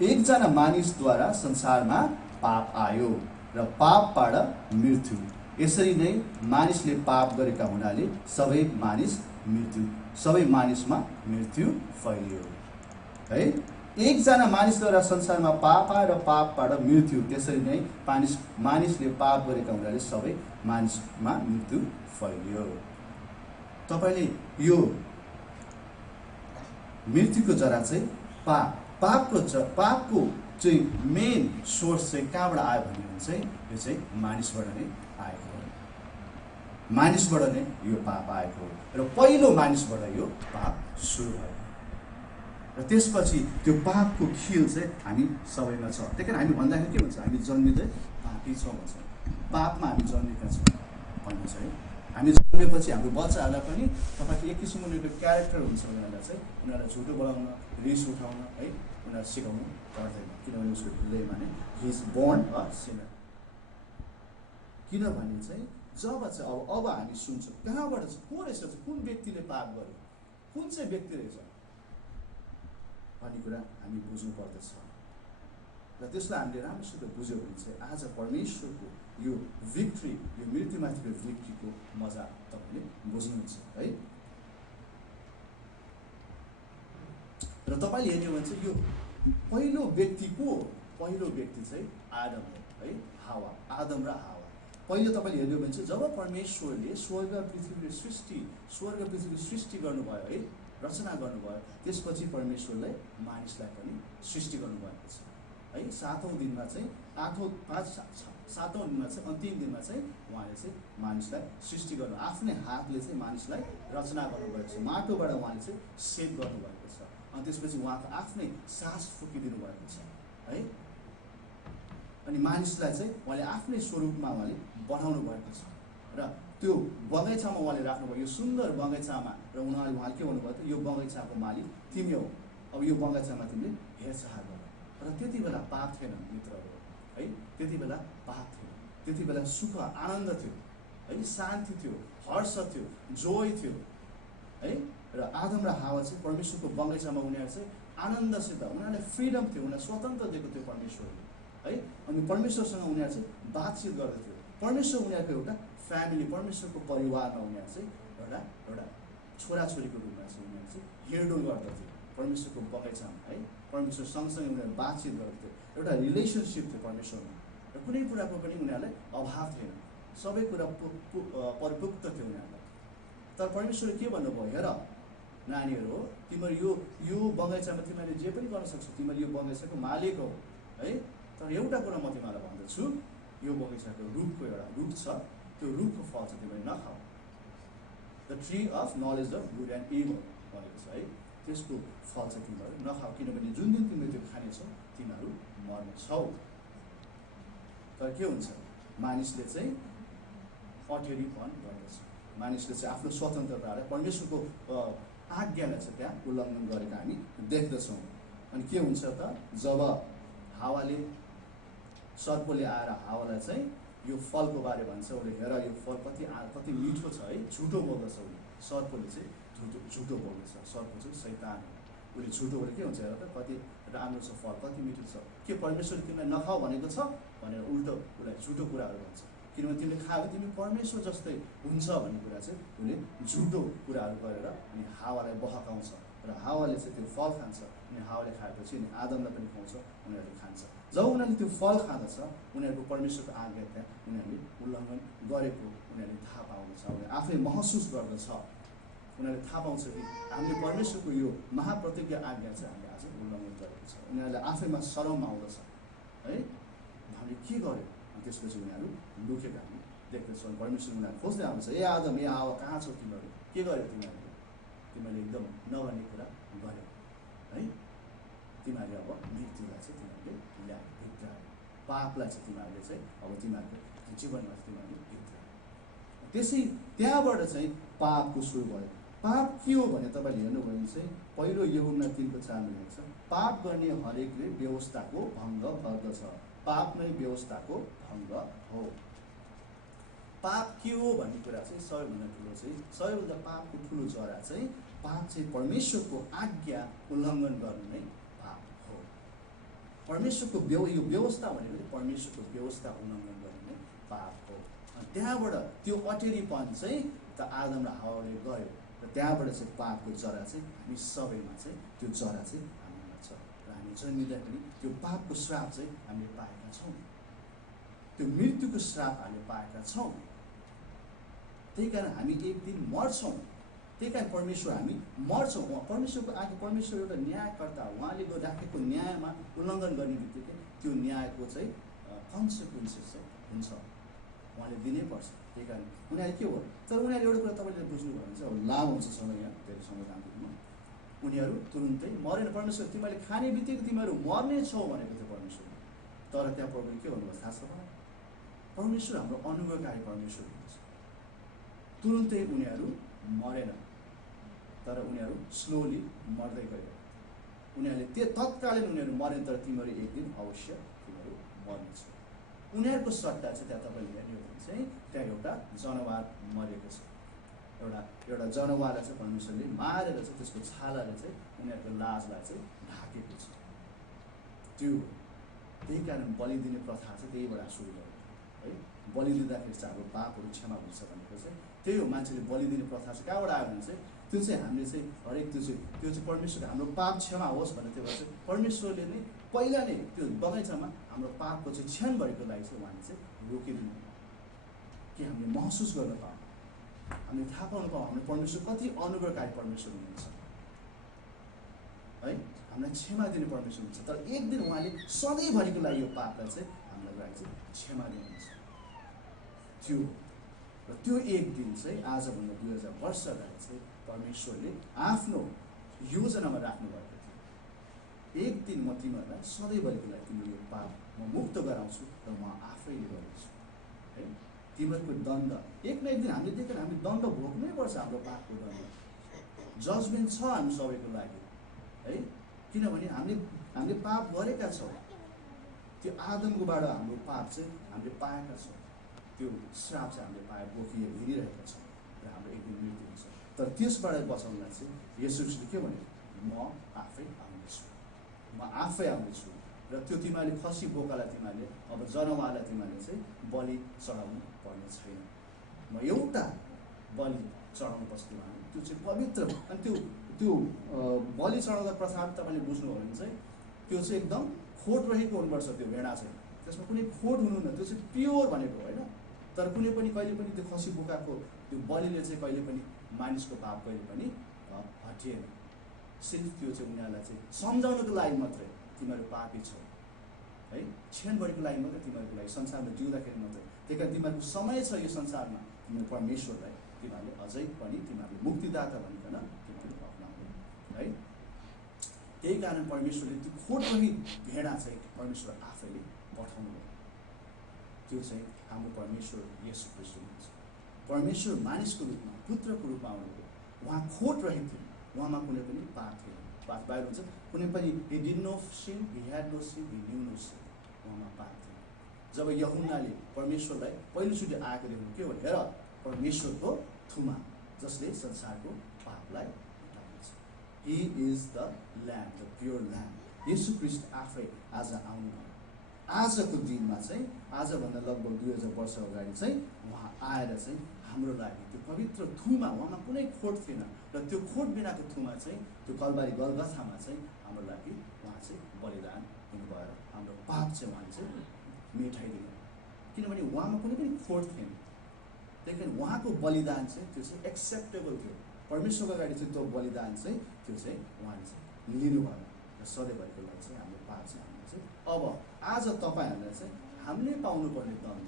एकजना मानिसद्वारा संसारमा पाप आयो र पापबाट मृत्यु, यसरी नै मानिसले पाप गरेका हुनाले सबै मानिस मृत्यु सबै मानिसमा मृत्यु फैलियो है। एकजना मानिसद्वारा संसारमा पाप आएर पापबाट मृत्यु, त्यसरी नै मानिसले पाप गरेका हुनाले सबै मानिसमा मृत्यु फैलियो। तपाईले यो मृत्युको जरा चाहिँ पापको चाहिँ मेन सोर्स चाहिँ कहाँबाट आयो भने चाहिँ यो चाहिँ मानिसबाट नै आएको हो। मानिसबाट नै यो पाप आएको हो र पहिलो मानिसबाट यो पाप सुरु भयो र त्यसपछि त्यो पापको खिल चाहिँ हामी सबैमा छ। त्यही कारण हामी भन्दाखेरि के भन्छ, हामी जन्मिँदै पापी छौँ भन्छ, पापमा हामी जन्मेका छौँ भन्ने छ है। हामी जन्मेपछि हाम्रो बच्चाहरूलाई पनि तपाईँको एक किसिमको उनीहरूको क्यारेक्टर हुन्छ, उनीहरूलाई चाहिँ उनीहरूलाई झुटो बोलाउन, रिस उठाउन है उनीहरू सिकाउनु पर्दैन, किनभने उसको हृदयमा नै he is born a sinner. किनभने चाहिँ जब चाहिँ अब हामी सुन्छौँ कहाँबाट चाहिँ को रहेछ, कुन व्यक्तिले पाप गर्यो, कुन चाहिँ व्यक्ति रहेछ भन्ने कुरा हामी बुझ्नु पर्दछ र त्यसलाई हामीले राम्रोसित बुझ्यो भने चाहिँ आज परमेश्वरको यो भिक्ट्री, यो मृत्युमाथिको भिक्ट्रीको मजा तपाईँले बुझ्नुहुन्छ है। र तपाईँले हेर्नु भने चाहिँ यो पहिलो व्यक्ति चाहिँ आदम हो है, हावा, आदम र हावा। पहिले तपाईँले हेर्नु भने चाहिँ जब परमेश्वरले स्वर्ग पृथ्वी सृष्टि गर्नुभयो है, रचना गर्नुभयो, त्यसपछि परमेश्वरले मानिसलाई पनि सृष्टि गर्नुभएको छ है। सातौँ दिनमा चाहिँ अन्तिम दिनमा चाहिँ उहाँले चाहिँ मानिसलाई सृष्टि गर्नु, आफ्नै हातले चाहिँ मानिसलाई रचना गर्नुभएको छ, माटोबाट उहाँले चाहिँ सेभ गर्नुभएको छ। अनि त्यसपछि उहाँको आफ्नै सास फुकिदिनु भएको छ है। अनि मानिसलाई चाहिँ उहाँले आफ्नै स्वरूपमा उहाँले बनाउनु भएको छ र त्यो बगैँचामा उहाँले राख्नुभयो, यो सुन्दर बगैँचामा। र उहाँले के भन्नुभयो त, यो बगैँचाको मालिक तिमी हो, अब यो बगैँचामा तिमीले हेरचाह गर। र त्यति बेला पाप थिएन मित्रहरू है, त्यति बेला पाप थियो, त्यति बेला सुख आनन्द थियो है, शान्ति थियो, हर्ष थियो, जोय थियो है। र आदम र हावा चाहिँ परमेश्वरको बगैँचामा उनीहरू चाहिँ आनन्दसित, उनीहरूलाई फ्रिडम थियो, उनीहरूलाई स्वतन्त्र दिएको थियो परमेश्वरले है। अनि परमेश्वरसँग उनीहरू चाहिँ बातचित गर्दथ्यो। परमेश्वर उनीहरूको एउटा फ्यामिली, परमेश्वरको परिवारमा उनीहरू चाहिँ एउटा छोराछोरीको रूपमा चाहिँ उनीहरू चाहिँ हिँडडुल गर्दथ्यो परमेश्वरको बगैँचामा है। परमेश्वर सँगसँगै उनीहरू बातचित गर्दथ्यो, एउटा रिलेसनसिप थियो परमेश्वरमा र कुनै कुराको पनि उनीहरूलाई अभाव थिएन, सबै कुरा परिपुक्त थियो उनीहरूलाई। तर परमेश्वरले के भन्नुभयो, हेर नानीहरू हो, तिमीहरू यो बगैँचामा तिमीहरूले जे पनि गर्न सक्छौ, तिमीहरू यो बगैँचाको मालिक हो है। तर एउटा कुरा म तिमीहरूलाई भन्दछु, यो बगैँचाको रुखको एउटा रुख छ, त्यो रुखको फल चाहिँ तिमीले नखाऊ। The tree of knowledge of good and evil भनेको छ है, त्यसको फल चाहिँ तिमीहरू नखाऊ, किनभने जुन दिन तिमीले त्यो खानेछौ तिमीहरू मर्नेछौ। तर के हुन्छ, मानिसले चाहिँ अटेरीपन गर्दछ, मानिसले चाहिँ आफ्नो स्वतन्त्रतालाई, परमेश्वरको आज्ञालाई चाहिँ त्यहाँ उल्लङ्घन गरेका हामी देख्दछौँ। अनि के हुन्छ त, जब सर्पले आएर हावालाई चाहिँ यो फलको बारे भन्छ, उसले हेर यो फल कति मिठो छ है, झुटो बोल्दछ उसले, सर्पले चाहिँ झुटो बोल्दछ। सर्प चाहिँ शैतान हो, उसले झुटो बोले के हुन्छ, हेर त कति राम्रो छ फल, कति मिठो छ, के परमेश्वरले तिमीलाई नखाऊ भनेको छ भनेर उल्टो उसलाई झुटो कुराहरू भन्छ। किनभने तिमीले खायो भने तिमी परमेश्वर जस्तै हुन्छ भन्ने कुरा चाहिँ उसले झुटो कुराहरू गरेर अनि हावालाई बहकाउँछ र हावाले चाहिँ त्यो फल खान्छ। अनि हावाले खाएपछि अनि आदमलाई पनि खुवाउँछ, उनीहरूले खान्छ। जब उनीहरूले त्यो फल खाँदछ, उनीहरूको परमेश्वरको आज्ञा त्यहाँ उनीहरूले उल्लङ्घन गरेको उनीहरूले थाहा पाउँदछ, उनीहरूले आफै महसुस गर्दछ, उनीहरूले थाहा पाउँछ कि हामीले परमेश्वरको यो महाप्रतिज्ञा आज्ञा चाहिँ हामीले आज उल्लङ्घन गरेको छ। उनीहरूलाई आफैमा शरम आउँदछ है, हामीले के गर्यो। अनि त्यसपछि उनीहरू लुकेका हामी देख्दछौँ। परमेश्वर उनीहरू खोज्दै आउँछ, ए आदम, ए हावा कहाँ छौ तिमीहरू, के गर्यो तिमीहरूले एकदम नगर्ने कुरा गर्यो है। तिमीहरूले अब मृत्युलाई चाहिँ तिमीहरूले ल्यायो, भित्रायो, पापलाई चाहिँ तिमीहरूले चाहिँ अब तिमीहरूको जीवनमा तिमीहरूले भित्रायो। त्यहाँबाट चाहिँ पापको सुरु भयो। पाप के हो भने तपाईँले हेर्नुभयो भने चाहिँ पहिलो यूहन्ना 3:4 लेखेको छ, पाप गर्ने हरेकले व्यवस्थाको भङ्ग गर्दछ, पाप नै व्यवस्थाको भङ्ग हो। पाप के हो भन्ने कुरा चाहिँ सबैभन्दा पापको ठुलो जरा चाहिँ पाप चाहिँ परमेश्वरको आज्ञा उल्लङ्घन गर्नु नै पाप हो। परमेश्वरको यो व्यवस्था भनेको परमेश्वरको व्यवस्था उल्लङ्घन गर्नु नै पाप हो। त्यहाँबाट त्यो अटेरीपन चाहिँ त आदम र हावाले गयो र त्यहाँबाट चाहिँ पापको जरा चाहिँ हामी सबैमा चाहिँ त्यो जरा चाहिँ हामीमा छ र हामी जन्मिँदाखेरि त्यो पापको श्राप चाहिँ हामीले पाएका छौँ, त्यो मृत्युको श्राप हामीले पाएका छौँ। त्यही कारण हामी एक दिन मर्छौँ। त्यही कारण परमेश्वर हामी मर्छौँ। परमेश्वरको आगे परमेश्वर एउटा न्यायकर्ता, उहाँले राखेको न्यायमा उल्लङ्घन गर्ने बित्तिकै त्यो न्यायको चाहिँ कन्सिक्वेन्सेस चाहिँ हुन्छ, उहाँले दिनै पर्छ। त्यही कारण उनीहरू के हो, तर उनीहरू एउटा कुरा तपाईँले बुझ्नुभयो भने चाहिँ अब लाभ हुन्छ समय, यहाँ धेरै समय जान्दैनौँ, उनीहरू तुरुन्तै मरेन। परमेश्वर तिमीले खाने बित्तिकै तिमीहरू मर्ने छौ भनेको थियो परमेश्वरले। तर त्यहाँ प्रभुले के भन्नुभयो थाहा छ मलाई? परमेश्वर हाम्रो अनुग्रहकारी परमेश्वर हुनुहुन्छ। तुरुन्तै उनीहरू मरेन, तर उनीहरू स्लोली मर्दै गयो। उनीहरूले त्यो तत्कालीन उनीहरू मरेन, तर तिमीहरू एक दिन अवश्य तिमीहरू मर्नेछ। उनीहरूको सट्टा चाहिँ त्यहाँ तपाईँले हेर्ने हो भने चाहिँ त्यहाँ एउटा जनावर मरेको छ। एउटा जनावरलाई चाहिँ परमेश्वरले मारेर चाहिँ त्यसको छालाले चाहिँ उनीहरूको लाजलाई चाहिँ ढाकेको छ। त्यो त्यही कारण बलि दिने प्रथा चाहिँ त्यहीबाट सुरु गरेको है। बलि दिँदाखेरि चाहिँ हाम्रो पापहरू क्षमा हुन्छ भनेको चाहिँ त्यही हो। मान्छेले बलि दिने प्रथा चाहिँ कहाँबाट आयो भने चाहिँ त्यो चाहिँ हामीले चाहिँ हरेक त्यो चाहिँ परमेश्वरले हाम्रो पाप क्षमा होस् भनेर त्यो चाहिँ परमेश्वरले नै पहिला नै त्यो बगैँचामा हाम्रो पापको चाहिँ क्षण भएको लागि चाहिँ उहाँले चाहिँ रोकिदिनु कि हामीले महसुस गर्न पाऊँ, हामीले थाहा पाउनु पाऊँ हाम्रो परमेश्वर कति अनुग्रहकारी परमेश्वर हुनुहुन्छ है, हामीलाई क्षमा दिने परमेश्वर हुनुहुन्छ। तर एक दिन उहाँले सधैँभरिको लागि यो पापलाई चाहिँ हामीलाई लागि चाहिँ क्षमा दिनुहुन्छ। त्यो एक दिन चाहिँ आजभन्दा 2000 वर्ष अगाडि चाहिँ परमेश्वरले आफ्नो योजनामा राख्नुभएको थियो। एक दिन म तिमीहरूलाई सधैँभरिको लागि तिम्रो यो पाप म मुक्त गराउँछु र म आफैले गर्नेछु है। तिमीहरूको दण्ड एक न एक दिन हामीले देखेर हामी दण्ड भोग्नै पर्छ। हाम्रो पापको दण्ड जजमेन्ट छ हामी सबैको लागि है। किनभने हामीले पाप गरेका छौँ। त्यो आदमकोबाट हाम्रो पाप चाहिँ हामीले पाएका छौँ। त्यो श्राप चाहिँ हामीले बोकिएर हिँडिरहेका छौँ र हाम्रो एक दिन मृत्यु हुन्छ। तर त्यसबाट बचाउनलाई चाहिँ येशू ख्रीष्टले के भन्यो? म आफै आउनेछु, म आफै आउनेछु। र त्यो तिमीहरूले खसी बोकालाई तिमीहरूले अब जनावरलाई तिमीहरूले चाहिँ बलि चढाउनु पर्ने छैन। म एउटा बलि चढाउनु पर्छ तिमीहरूले, त्यो चाहिँ पवित्र। अनि त्यो बलि चढाउँदा प्रथा तपाईँले बुझ्नुभयो भने चाहिँ त्यो चाहिँ एकदम खोट रहेको हुनुपर्छ। त्यो भेडा चाहिँ त्यसमा कुनै खोट हुनुहुन्न, त्यो चाहिँ प्योर भनेको होइन। तर कुनै पनि कहिले पनि त्यो खसी बोकाको त्यो बलिले चाहिँ कहिले पनि मानिसको पाप कहिले पनि हटिएन। सिर्फ त्यो चाहिँ उनीहरूलाई चाहिँ सम्झाउनको लागि मात्रै तिमीहरू पापी छौ है, क्षणभरिको लागि मात्रै, तिमीहरूको लागि संसारमा जिउँदाखेरि मात्रै। त्यही कारण तिमीहरूको समय छ यो संसारमा तिमीहरू परमेश्वरलाई तिमीहरूले अझै पनि तिमीहरूले मुक्तिदाता भनिकन तिमीहरूले अप्नाउने है। त्यही कारण परमेश्वरले त्यो खोटरहित भेडा चाहिँ परमेश्वर आफैले पठाउनु भयो। त्यो चाहिँ हाम्रो परमेश्वर येशू ख्रीष्ट हुनुहुन्छ। परमेश्वर मानिसको रूपमा पुत्रको रूपमा आउनुभयो। उहाँ खोट रहित थियो, उहाँमा कुनै पनि पाप थिएन। पाप बाहिर हुन्छ कुनै पनि he did no sin, he had no sin, he knew no sin। उहाँमा पाप थिएन। जब यूहन्नाले परमेश्वरलाई पहिलोचोटि आएको देख्नु के भयो? हेर परमेश्वरको थुमा जसले संसारको पापलाई हटाउँछ। He is the lamb, the pure lamb। येशू ख्रीष्ट आफै आज आउनुभयो। आजको दिनमा चाहिँ आजभन्दा लगभग 2000 वर्ष अगाडि चाहिँ उहाँ आएर चाहिँ हाम्रो लागि त्यो पवित्र थुमा, उहाँमा कुनै खोट थिएन र त्यो खोट बिनाको थुमा चाहिँ त्यो कलबारी गलगथामा चाहिँ हाम्रो लागि उहाँ चाहिँ बलिदान हुनुभयो। हाम्रो पाप चाहिँ उहाँले चाहिँ मेटाइदिनु, किनभने उहाँमा कुनै पनि खोट थिएन। त्यही कारण उहाँको बलिदान चाहिँ त्यो चाहिँ एक्सेप्टेबल थियो। परमेश्वरको अगाडि चाहिँ त्यो बलिदान चाहिँ त्यो चाहिँ उहाँले चाहिँ लिनुभयो र सधैँभरिको लागि चाहिँ हाम्रो पाप चाहिँ हामीले चाहिँ अब आज तपाईँहरूलाई चाहिँ हामीले पाउनुपर्ने दण्ड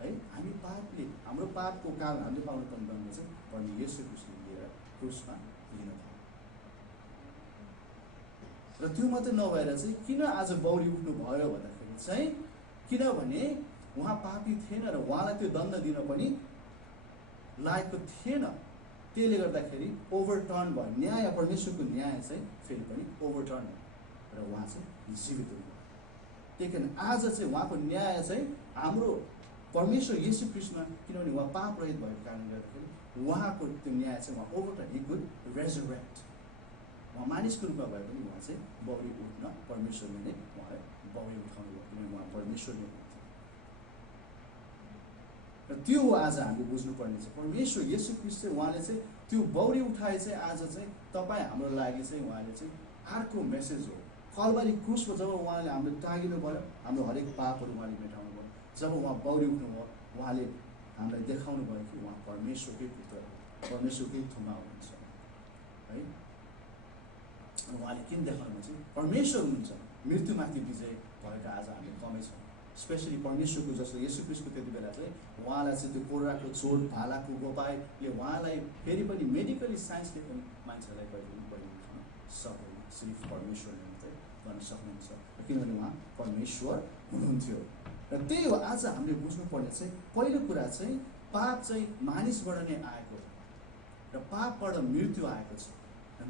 है। हामी पापले हाम्रो पापको कारण हामीले पाउनुपर्ने दण्ड चाहिँ परमेश्वर येशू ख्रीष्टले लिएर क्रुसमा लिनुभयो। र त्यो मात्रै नभएर चाहिँ किन आज बौरी उठ्नु भयो भन्दाखेरि चाहिँ किनभने उहाँ पापी थिएन र उहाँलाई त्यो दण्ड दिन पनि लायकको थिएन। त्यसले गर्दाखेरि ओभरटर्न भयो, न्याय परमेश्वरको न्याय चाहिँ फेरि पनि ओभरटर्न भयो र उहाँ चाहिँ जीवित हुनुभयो। त्यही कारण आज चाहिँ उहाँको न्याय चाहिँ हाम्रो परमेश्वर येशू ख्रीष्टमा, किनभने उहाँ पाप रहित भएको कारणले गर्दाखेरि उहाँको त्यो न्याय चाहिँ उहाँ ओभरटर्न, ही कुड रेजरेक्ट। उहाँ मानिसको रूपमा भए पनि उहाँ चाहिँ बौरी उठ्न परमेश्वरले नै उहाँलाई बौरी उठाउनु भयो, किनभने उहाँ परमेश्वर नै हुनुहुन्थ्यो। र त्यो आज हामीले बुझ्नुपर्ने छ। परमेश्वर येशू ख्रीष्ट चाहिँ उहाँले चाहिँ त्यो बौरी उठाए चाहिँ आज चाहिँ तपाईँ हाम्रो लागि चाहिँ उहाँले चाहिँ अर्को मेसेज हो। कलवारी क्रुसमा जब उहाँले हामीले टाँगिनु भयो, हाम्रो हरेक पापहरू उहाँले मेटाउनु भयो। जब उहाँ बौरी उठ्नुभयो, उहाँले हामीलाई देखाउनु भयो कि उहाँ परमेश्वरकै पुत्र हो, परमेश्वरकै थुमा हुनुहुन्छ है। अनि उहाँले किन देखाउनु चाहिँ परमेश्वर हुनुहुन्छ, मृत्युमाथि विजय भएका आज हामीले कमै छौँ। स्पेसली परमेश्वरको जस्तो येशू ख्रीष्टको त्यति बेला चाहिँ उहाँलाई चाहिँ त्यो कोर्राको चोट, भालाको गोपाइले उहाँलाई फेरि पनि मेडिकली साइन्सले पनि मान्छेलाई कहिले उठाउन सक्दैन। सिर्फ परमेश्वरले मात्रै गर्न सक्नुहुन्छ, किनभने उहाँ परमेश्वर हुनुहुन्थ्यो। र त्यही हो आज हामीले बुझ्नुपर्ने चाहिँ पहिलो कुरा चाहिँ पाप चाहिँ मानिसबाट नै आएको हो र पापबाट मृत्यु आएको छ।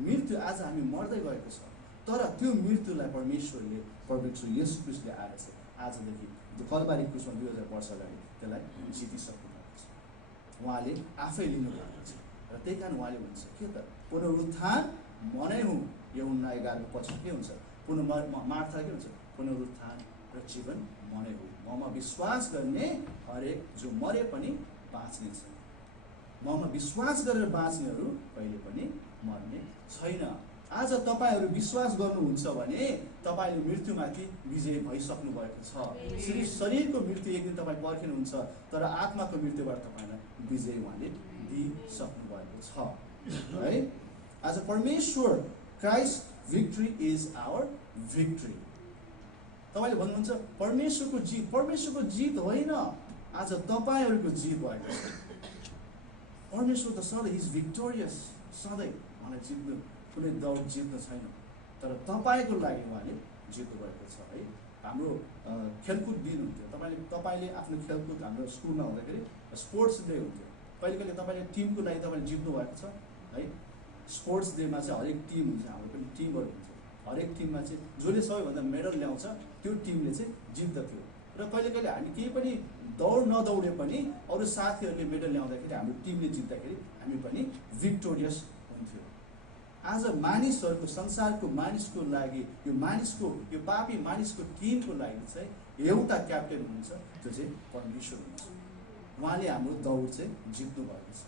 मृत्यु आज हामी मर्दै गएको छ, तर त्यो मृत्युलाई परमेश्वर येशू ख्रीष्टले आएर चाहिँ आजदेखि कलवारी क्रुसमा 2000 वर्ष अगाडि त्यसलाई जितिसक्नु भएको छ। उहाँले आफै लिनुभएको छ र त्यही कारण उहाँले भन्छ के त पुनरुत्थान म नै हुँ। यूहन्ना 11:5 के हुन्छ, मार्था के हुन्छ, पुनरुत्थान र जीवन म नै हुँ। ममा विश्वास गर्ने हरेक जो मरे पनि बाँच्ने छ। ममा विश्वास गरेर बाँच्नेहरू कहिले पनि मर्ने छैन। आज तपाईँहरू विश्वास गर्नुहुन्छ भने तपाईँले मृत्युमाथि विजय भइसक्नु भएको छ। सिर्फ शरीरको मृत्यु एक दिन तपाईँ पर्खिनुहुन्छ, तर आत्माको मृत्युबाट तपाईँलाई विजय उहाँले दिइसक्नु भएको छ है। आज परमेश्वर Christ victory is our victory. तपाईँले भन्नुहुन्छ परमेश्वरको जित होइन, आज तपाईँहरूको जित भएको छ। परमेश्वर त सधैँ इज भिक्टोरियस, सधैँ उहाँलाई जित्नु कुनै दौड जित्नु छैन, तर तपाईँको लागि उहाँले जित्नु भएको छ है। हाम्रो खेलकुद दिन हुन्थ्यो, तपाईँले आफ्नो खेलकुद हाम्रो स्कुलमा हुँदाखेरि स्पोर्ट्स डे हुन्थ्यो। कहिले कहिले तपाईँले टिमको लागि तपाईँले जित्नु भएको छ है। स्पोर्ट्स डेमा चाहिँ हरेक टिम हुन्छ, हाम्रो पनि टिमहरू हुन्थ्यो। हरेक टिममा चाहिँ जसले सबैभन्दा मेडल ल्याउँछ त्यो टिमले चाहिँ जित्दथ्यो। र कहिले कहिले हामी केही पनि दौड नदौडे पनि अरू साथीहरूले मेडल ल्याउँदाखेरि हाम्रो टिमले जित्दाखेरि हामी पनि भिक्टोरियस हुन्थ्यो। आज मानिसहरूको, संसारको मानिसको लागि, यो पापी मानिसको टिमको लागि चाहिँ एउटा क्याप्टेन हुनुहुन्छ, त्यो चाहिँ परमेश्वर हुनुहुन्छ। उहाँले हाम्रो दौड चाहिँ जित्नु भएको छ।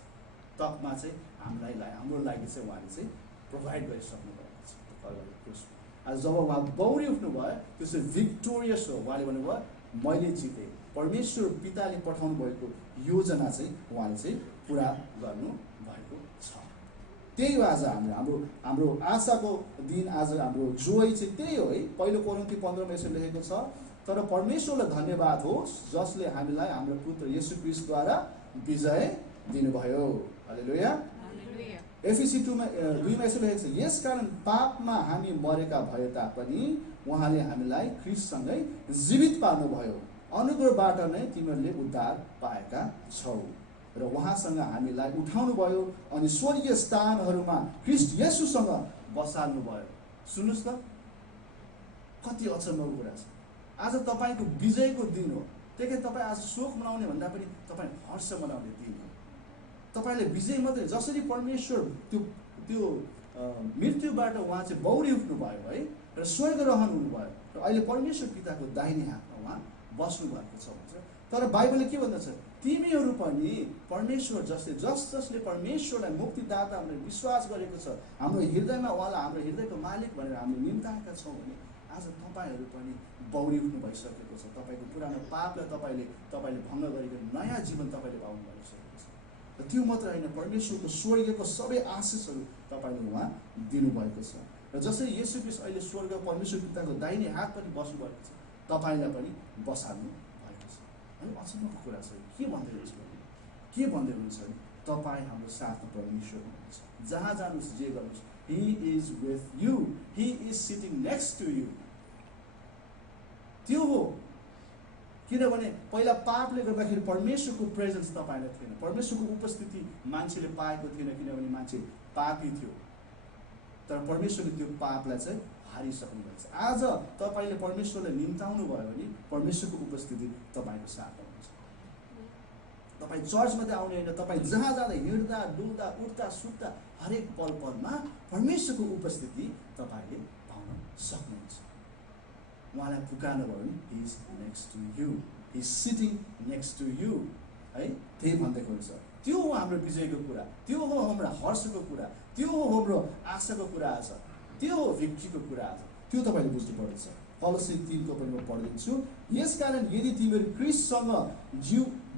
तकमा चाहिँ हाम्रो लागि चाहिँ उहाँले चाहिँ प्रोभाइड गरिसक्नु भएको छ। आज जब उहाँ बौरी उठ्नुभयो त्यो चाहिँ भिक्टोरियस हो। उहाँले भन्नुभयो मैले जितेँ। परमेश्वर पिताले पठाउनु भएको योजना चाहिँ उहाँले चाहिँ पुरा गर्नु भएको छ। त्यही हो आज हाम्रो आशाको दिन, आज हाम्रो जोय चाहिँ त्यही हो है। पहिलो कोरिन्थी 15 यसो लेखेको छ, तर परमेश्वरलाई धन्यवाद होस् जसले हामीलाई हाम्रो पुत्र येशू ख्रीष्टद्वारा विजय दिनुभयो। हालेलुया। एफिसी 2:2 यसो लेखेको छ, यसकारण पापमा हामी मरेका भए तापनि उहाँले हामीलाई ख्रीष्टसँगै जीवित पार्नुभयो। अनुग्रहबाट नै तिमीहरूले उद्धार पाएका छौ र उहाँसँग हामीलाई उठाउनु भयो अनि स्वर्गीय स्थानहरूमा ख्रीष्ट येशूसँग बसाल्नु भयो। सुन्नुहोस् त, कति अचम्मको कुरा छ। आज तपाईँको विजयको दिन हो। त्यही तपाईँ आज शोक मनाउने भन्दा पनि तपाईँ हर्ष मनाउने दिन हो। तपाईँले विजय मात्रै, जसरी परमेश्वर त्यो मृत्युबाट उहाँ चाहिँ बौरी उठ्नु भयो है र स्वर्ग रहनु हुनुभयो र अहिले परमेश्वर पिताको दाहिने हातमा उहाँ बस्नु भएको छ भन्छ। तर बाइबलले के भन्दछ, तिमीहरू पनि परमेश्वर जसले परमेश्वरलाई मुक्तिदाता भनेर विश्वास गरेको छ, हाम्रो हृदयमा उहाँलाई हाम्रो हृदयको मालिक भनेर हामीले निम्ताएका छौँ भने आज तपाईँहरू पनि बौरी उठ्नु भइसकेको छ। तपाईँको पुरानो पापलाई तपाईँले भङ्ग गरेको नयाँ जीवन तपाईँले पाउनु भइसकेको छ। र त्यो मात्र होइन, परमेश्वरको स्वर्गको सबै आशिषहरू तपाईँले उहाँ दिनुभएको छ। र जसरी येशू ख्रीष्ट अहिले स्वर्ग परमेश्वर पिताको दाहिने हात पनि बस्नुभएको छ, तपाईँलाई पनि बसाल्नु भएको छ। अनि अचम्मको कुरा छ, के भन्दै हुनुहुन्छ भने तपाईँ हाम्रो साथमा परमेश्वर हुनुहुन्छ। जहाँ जानुहोस्, जे गर्नुहोस्, he is with you, he is sitting next to you. त्यो हो। किनभने पहिला पापले गर्दाखेरि परमेश्वरको प्रेजेन्स तपाईँलाई थिएन, परमेश्वरको उपस्थिति मान्छेले पाएको थिएन, किनभने मान्छे पापी थियो। तर परमेश्वरले त्यो पापलाई चाहिँ हारिसक्नु भएको छ। आज तपाईँले परमेश्वरलाई निम्ताउनु भयो भने परमेश्वरको उपस्थिति तपाईँको साथमा हुन्छ। तपाईँ चर्च मात्रै आउने होइन, तपाईँ जहाँ जाँदा हिँड्दा डुल्दा उठ्दा सुत्दा हरेक पलमा परमेश्वरको उपस्थिति तपाईँले पाउन सक्नुहुन्छ। उहाँलाई पुकार्नु भयो भने he is next to you, he is sitting next to you. है त्यही भन्दै हुन्छ। त्यो हो हाम्रो विजयको कुरा, त्यो हो हाम्रो हर्षको कुरा, त्यो हो हाम्रो आशाको कुरा आज, त्यो हो भिक्ट्रीको कुरा आज। त्यो तपाईँले बुझ्नुपर्दछ। कलोसी 3 को पनि म पढिदिन्छु। यसकारण यदि तिमीहरू क्रिस्टसँग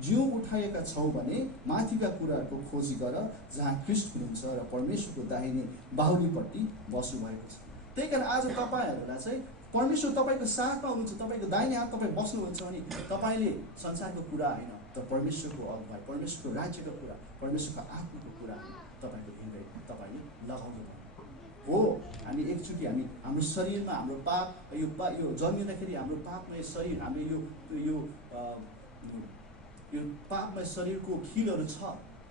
जिउ उठाएका छौ भने माथिका कुराको खोजी गर जहाँ क्रिस्ट हुनुहुन्छ र परमेश्वरको दाहिने बाहुलीपट्टि बस्नुभएको छ। त्यही कारण आज तपाईँहरूलाई चाहिँ परमेश्वर तपाईँको साथमा हुनुहुन्छ, तपाईँको दाहिने हात तपाईँ बस्नुहुन्छ भने तपाईँले संसारको कुरा होइन तर परमेश्वरको अगुवाई, परमेश्वरको राज्यको कुरा, परमेश्वरको आत्माको कुरा तपाईँको हृदय तपाईँले लगाउनु हो। हामी एकचोटि हाम्रो शरीरमा हाम्रो पाप यो जन्मिँदाखेरि हाम्रो पापमय शरीर, हाम्रो यो पापमय शरीरको खिलहरू छ,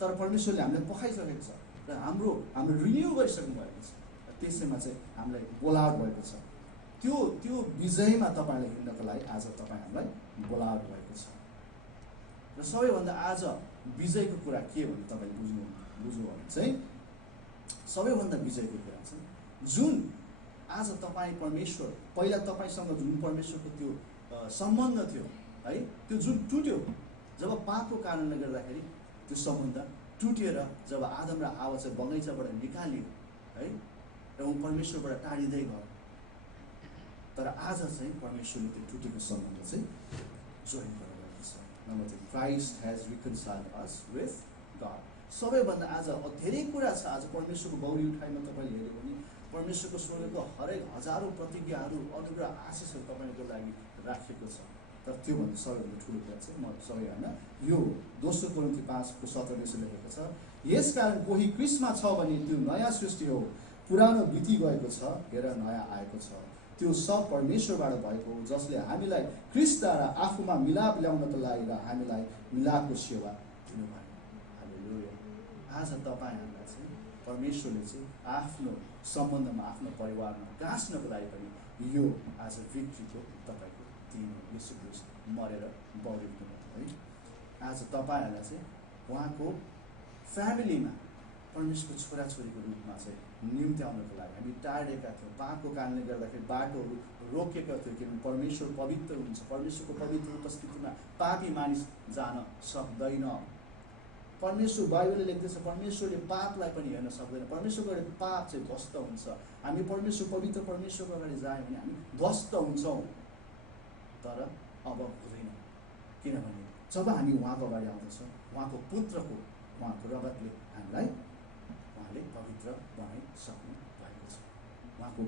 तर परमेश्वरले हामीलाई पखाइसकेको छ र हाम्रो रिन्यू गरिसक्नु भएको छ। त्यसैमा चाहिँ हामीलाई बोलावट भएको छ। त्यो विजयमा तपाईँलाई हिँड्नको लागि आज तपाईँ हामीलाई बोलावट भएको छ। र सबैभन्दा आज विजयको कुरा के भने तपाईँले बुझ्नु भने चाहिँ सबैभन्दा विजयको कुरा चाहिँ जुन आज तपाईँ परमेश्वर पहिला तपाईँसँग जुन परमेश्वरको त्यो सम्बन्ध थियो है, त्यो जुन टुट्यो जब पापको कारणले गर्दाखेरि त्यो सम्बन्ध टुटेर जब आदम र हावा चाहिँ बगैँचाबाट निकालियो है र ऊ परमेश्वरबाट टाढिँदै गयो। तर आज चाहिँ परमेश्वरले त्यो टुटेको सम्बन्ध चाहिँ जोइन गरेको छ। Number 2, Christ has reconciled us with God. सबैभन्दा आज धेरै कुरा छ। आज परमेश्वरको बौरी उठाइमा तपाईँले हेऱ्यो भने परमेश्वरको स्वर्गको हरेक हजारौँ प्रतिज्ञाहरू, अनुग्रह, आशिषहरू तपाईँको लागि राखिएको छ। तर त्योभन्दा सबैभन्दा ठुलो कुरा चाहिँ म सबै होइन, यो 2 कोरिन्थी 5:17 लेखेको छ, यसकारण कोही क्रिस्टमा छ भने त्यो नयाँ सृष्टि हो, पुरानो बिति गएको छ, हेर नयाँ आएको छ। त्यो सब परमेश्वरबाट भएको हो जसले हामीलाई क्रिस्टद्वारा आफूमा मिलाप ल्याउनको लागि र हामीलाई मिलापको सेवा दिनुभयो। हालेलुया। आज तपाईँहरूलाई चाहिँ परमेश्वरले चाहिँ आफ्नो सम्बन्धमा, आफ्नो परिवारमा गाँच्नको लागि पनि यो आज भिक्ट्रीको तपाईँको दिन हो। येशू ख्रीष्ट मरेर बौरी उठ्नुभयो है। आज तपाईँहरूलाई चाहिँ उहाँको फ्यामिलीमा परमेश्वरको छोराछोरीको रूपमा चाहिँ निम्त्याउनको लागि हामी टाढेका थियौँ। पापको कारणले गर्दाखेरि बाटोहरू रोकेका थियो किनभने परमेश्वर पवित्र हुन्छ। परमेश्वरको पवित्र उपस्थितिमा पापी मानिस जान सक्दैन। परमेश्वर बाइबलले लेख्दैछ परमेश्वरले पापलाई पनि हेर्न सक्दैन। परमेश्वरको अगाडि पाप चाहिँ ध्वस्त हुन्छ। हामी परमेश्वर पवित्र परमेश्वरको अगाडि जायौँ भने हामी ध्वस्त हुन्छौँ। तर अब हुँदैन, किनभने जब हामी उहाँको अगाडि आउँदछौँ उहाँको पुत्रको, उहाँको रगतले हामीलाई उहाँले पवित्र बनाइसक्नु भएको छ। उहाँको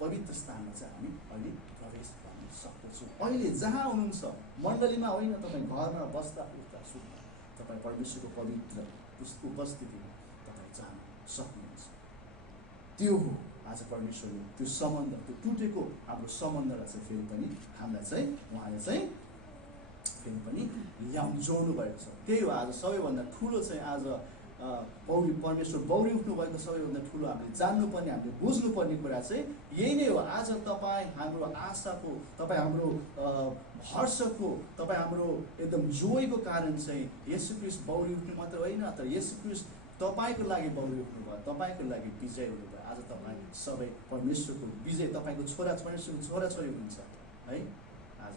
पवित्र स्थानमा चाहिँ हामी अहिले प्रवेश गर्न सक्दछौँ। अहिले जहाँ हुनुहुन्छ मण्डलीमा होइन, तपाईँ घरमा बस्दा उठ्दा सुत्दा तपाईँ परमेश्वरको पवित्र उपस्थितिमा तपाईँ जान सक्नुहुन्छ। त्यो हो आज परमेश्वरले त्यो सम्बन्ध, त्यो टुटेको हाम्रो सम्बन्धलाई चाहिँ फेरि पनि हामीलाई चाहिँ उहाँले चाहिँ फेरि पनि जोड्नु भएको छ। त्यही हो आज सबैभन्दा ठुलो चाहिँ आज परमेश्वर बौरी उठ्नुभएको सबैभन्दा ठुलो हामीले जान्नुपर्ने, हामीले बुझ्नुपर्ने कुरा चाहिँ यही नै हो। आज तपाईँ हाम्रो आशाको, तपाईँ हाम्रो हर्षको, तपाईँ हाम्रो एकदम जोयको कारण चाहिँ येशू ख्रीष्ट बौरी उठ्नु मात्र होइन, तर येशू ख्रीष्ट तपाईँको लागि बौरी उठ्नुभयो, तपाईँको लागि विजय हुनुभयो। आज तपाईँ सबै परमेश्वरको विजय, तपाईँको छोराछोरी हुन्छ है। आज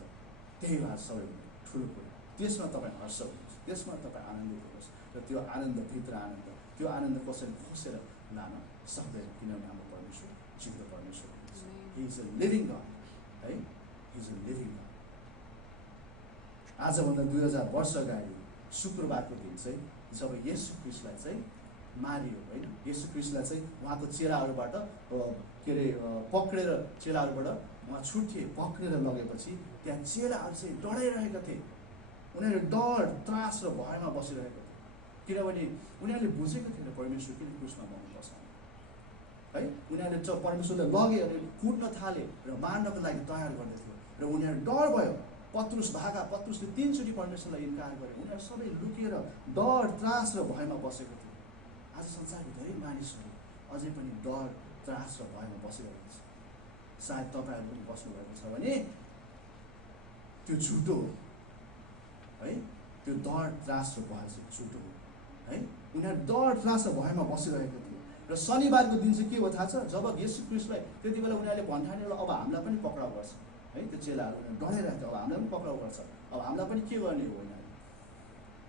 त्यही हो आज सबैभन्दा ठुलो कुरा। त्यसमा तपाईँ हर्ष हुनुहुन्छ, त्यसमा तपाईँ आनन्दित हुनुहोस् र त्यो आनन्द, भित्र आनन्द, त्यो आनन्द कसैले खोसेर लान सक्दैन किनभने हाम्रो परमेश्वर जिउँदो परमेश्वर हुनुहुन्छ। He is a living God है, he is a living God. आजभन्दा 2000 वर्ष अगाडि शुक्रबारको दिन चाहिँ जब येशू ख्रीष्टलाई चाहिँ मारियो होइन, येशू ख्रीष्टलाई चाहिँ उहाँको चेलाहरूबाट पक्रेर चेलाहरूबाट उहाँ छुट्टिए, पक्रेर लगेपछि त्यहाँ चेलाहरू चाहिँ डराइरहेका थिए। उनीहरू डर, त्रास र भयमा बसिरहेको थियो किनभने उनीहरूले बुझेको थिएन परमेश्वर किन क्रुसमा मर्नुपर्छ है। उनीहरूले परमेश्वरले लगे अनि कुट्न थाले र मार्नको लागि तयार गर्दै थियो र उनीहरू डर भयो। पत्रुसले 3 चोटि परमेश्वरलाई इन्कार गरे। उनीहरू सबै लुकेर डर, त्रास र भयमा बसेको थियो। आज संसारको धेरै मानिसहरू अझै पनि डर, त्रास र भयमा बसिरहेको छ। सायद तपाईँहरू पनि बस्नुभएको छ भने त्यो झुटो हो है। त्यो डर, त्रास र भय चाहिँ झुटो हो है। उनीहरू डर, त्रास र भयमा बसिरहेको थियो र शनिबारको दिन चाहिँ के हो थाहा छ? जब येशू ख्रीष्टलाई त्यति बेला उनीहरूले भन्ठाने अब हामीलाई पनि पक्राउ गर्छ है। त्यो चेलाहरू डराइरहेको थियो, अब हामीलाई पनि पक्राउ गर्छ, अब हामीलाई पनि के गर्ने हो उनीहरू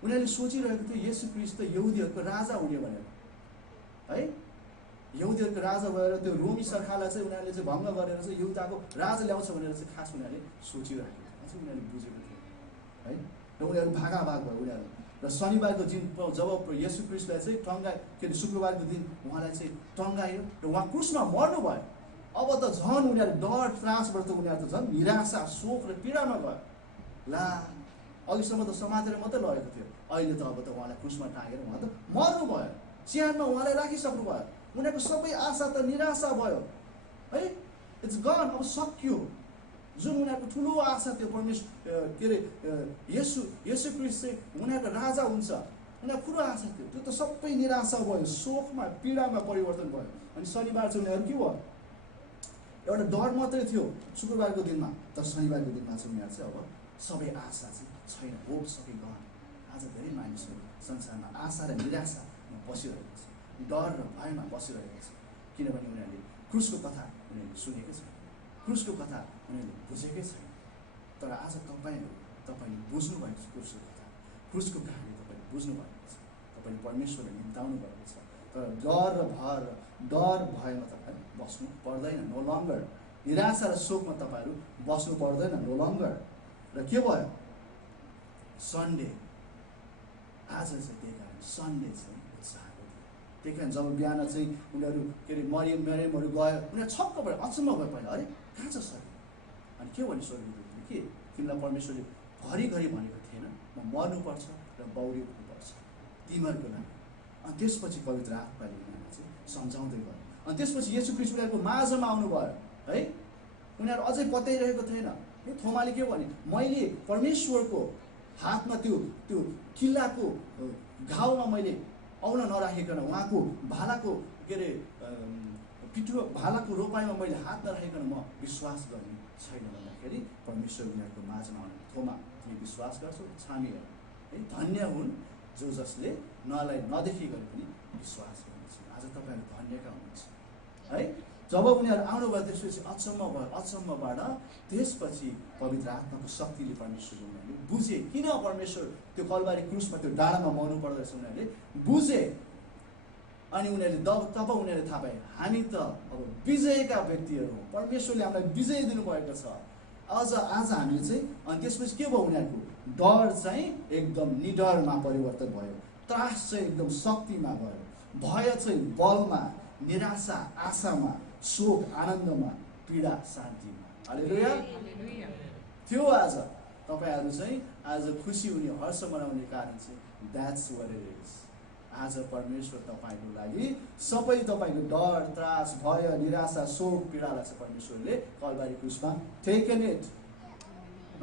उनीहरूले सोचिरहेको थियो येशू ख्रीष्ट यहुदीहरूको राजा हुने भनेर है। यहुदीहरूको राजा भएर त्यो रोमी सरकारलाई चाहिँ उनीहरूले चाहिँ भङ्ग गरेर चाहिँ यहुदाको राजा ल्याउँछ भनेर चाहिँ खास उनीहरूले सोचिरहेको थियो, अझै उनीहरूले बुझेको थियो है। र उनीहरू भागाभाग भयो उनीहरू। र शनिबारको दिन जब येशू ख्रीष्टलाई चाहिँ के अरे शुक्रबारको दिन उहाँलाई चाहिँ टङ्गायो र उहाँ क्रुसमा मर्नुभयो। अब त झन् उनीहरू डर त्रासबाट त उनीहरू त झन् निराशा शोक र पीडामा गयो। ला अघिसम्म त समातेर मात्रै लगेको थियो, अहिले त अब त उहाँलाई क्रुसमा टाँगेर उहाँ त मर्नुभयो, चिहानमा उहाँलाई राखिसक्नु भयो। उनीहरूको सबै आशा त निराशा भयो है। इट्स गन, अब सकियो। जुन उनीहरूको ठुलो आशा थियो परमेश्वर के अरे येशू ख्रीष्ट चाहिँ उनीहरूको राजा हुन्छ, उनीहरूको ठुलो आशा थियो, त्यो त सबै निराशा भयो, शोकमा पीडामा परिवर्तन भयो। अनि शनिबार चाहिँ उनीहरू के भयो, एउटा डर मात्रै थियो शुक्रबारको दिनमा, तर शनिबारको दिनमा चाहिँ उनीहरू चाहिँ अब सबै आशा चाहिँ छैन, होप सबै गन। आज धेरै मानिसहरू संसारमा आशा र निराशामा बसिरहेको छ, डर र भयमा बसिरहेको छ, किनभने उनीहरूले क्रुसको कथा उनीहरूले सुनेकै छैन, क्रुसको कथा उनीहरूले बुझेकै छैन। तर आज तपाईँले बुझ्नुभएको छ क्रुसको कथा, क्रुसको कहानी तपाईँले बुझ्नुभएको छ, तपाईँले परमेश्वरलाई निम्ताउनु भएको छ। तर डर भयमा तपाईँहरू बस्नु पर्दैन, नो लङ्गर। निराशा र शोकमा तपाईँहरू बस्नु पर्दैन, नो लङ्गर। र के भयो, सन्डे आज चाहिँ त्यही कारण सन्डे चाहिँ उत्साहको थियो। त्यही कारण जब बिहान चाहिँ उनीहरू के अरे मरियमहरू गयो, उनीहरू छक्क भयो, अचम्म भयो। पहिला अरे कहाँ छ सर? अनि के भन्यो स्वर्गदूतले, के तिमीलाई परमेश्वरले घरिघरि भनेको थिएन म मर्नुपर्छ र बौरी उठ्नुपर्छ तिमीहरूको लागि। अनि त्यसपछि पवित्र आत्माले उनीहरूलाई चाहिँ सम्झाउँदै गयो। अनि त्यसपछि येशू ख्रीष्ट उनीहरूको माझमा आउनुभयो है। उनीहरू अझै पत्याइरहेको थिएन। यो थोमाले के भने, मैले परमेश्वरको हातमा त्यो किल्लाको घाउमा मैले आउन नराखिकन, उहाँको भालाको के अरे भालाको रोपाइमा मैले हात नराखिकन म विश्वास गर्ने छैन भन्दाखेरि परमेश्वर उनीहरूको माझमा आउनु, थोमा तिमी विश्वास गर्छौ, छामी हेर है, धन्य हुन् जो जसले नदेखिकन पनि विश्वास गर्नुहुन्छ। आज तपाईँहरू धन्यका हुनुहुन्छ है। जब उनीहरू आउनुभयो त्यसपछि अचम्म भयो, अचम्मबाट त्यसपछि पवित्र आत्माको शक्तिले परमेश्वरले उनीहरूले बुझे किन परमेश्वर त्यो कलवारी क्रुसमा त्यो डाँडामा मर्नु पर्दो रहेछ, उनीहरूले बुझे। अनि उनीहरूले तब उनीहरूले थाहा पाए हामी त अब विजयका व्यक्तिहरू हौँ, परमेश्वरले हामीलाई विजय दिनुभएको छ। आज हामीले चाहिँ अनि त्यसपछि के भयो, उनीहरूको डर चाहिँ एकदम निडरमा परिवर्तन भयो, त्रास चाहिँ एकदम शक्तिमा गयो, भय चाहिँ बलमा, निराशा आशामा, शोक आनन्दमा, पीडा शान्तिमा। हालेलुया थियो। आज तपाईँहरू चाहिँ आज खुसी हुने, हर्ष मनाउने कारण चाहिँ द्याट्स व्हाट इट इज। आज परमेश्वर तपाईँको लागि सबै तपाईँको डर त्रास भय निराशा शोक पीडालाई चाहिँ परमेश्वरले कलवारी क्रुसमा टेकन इट।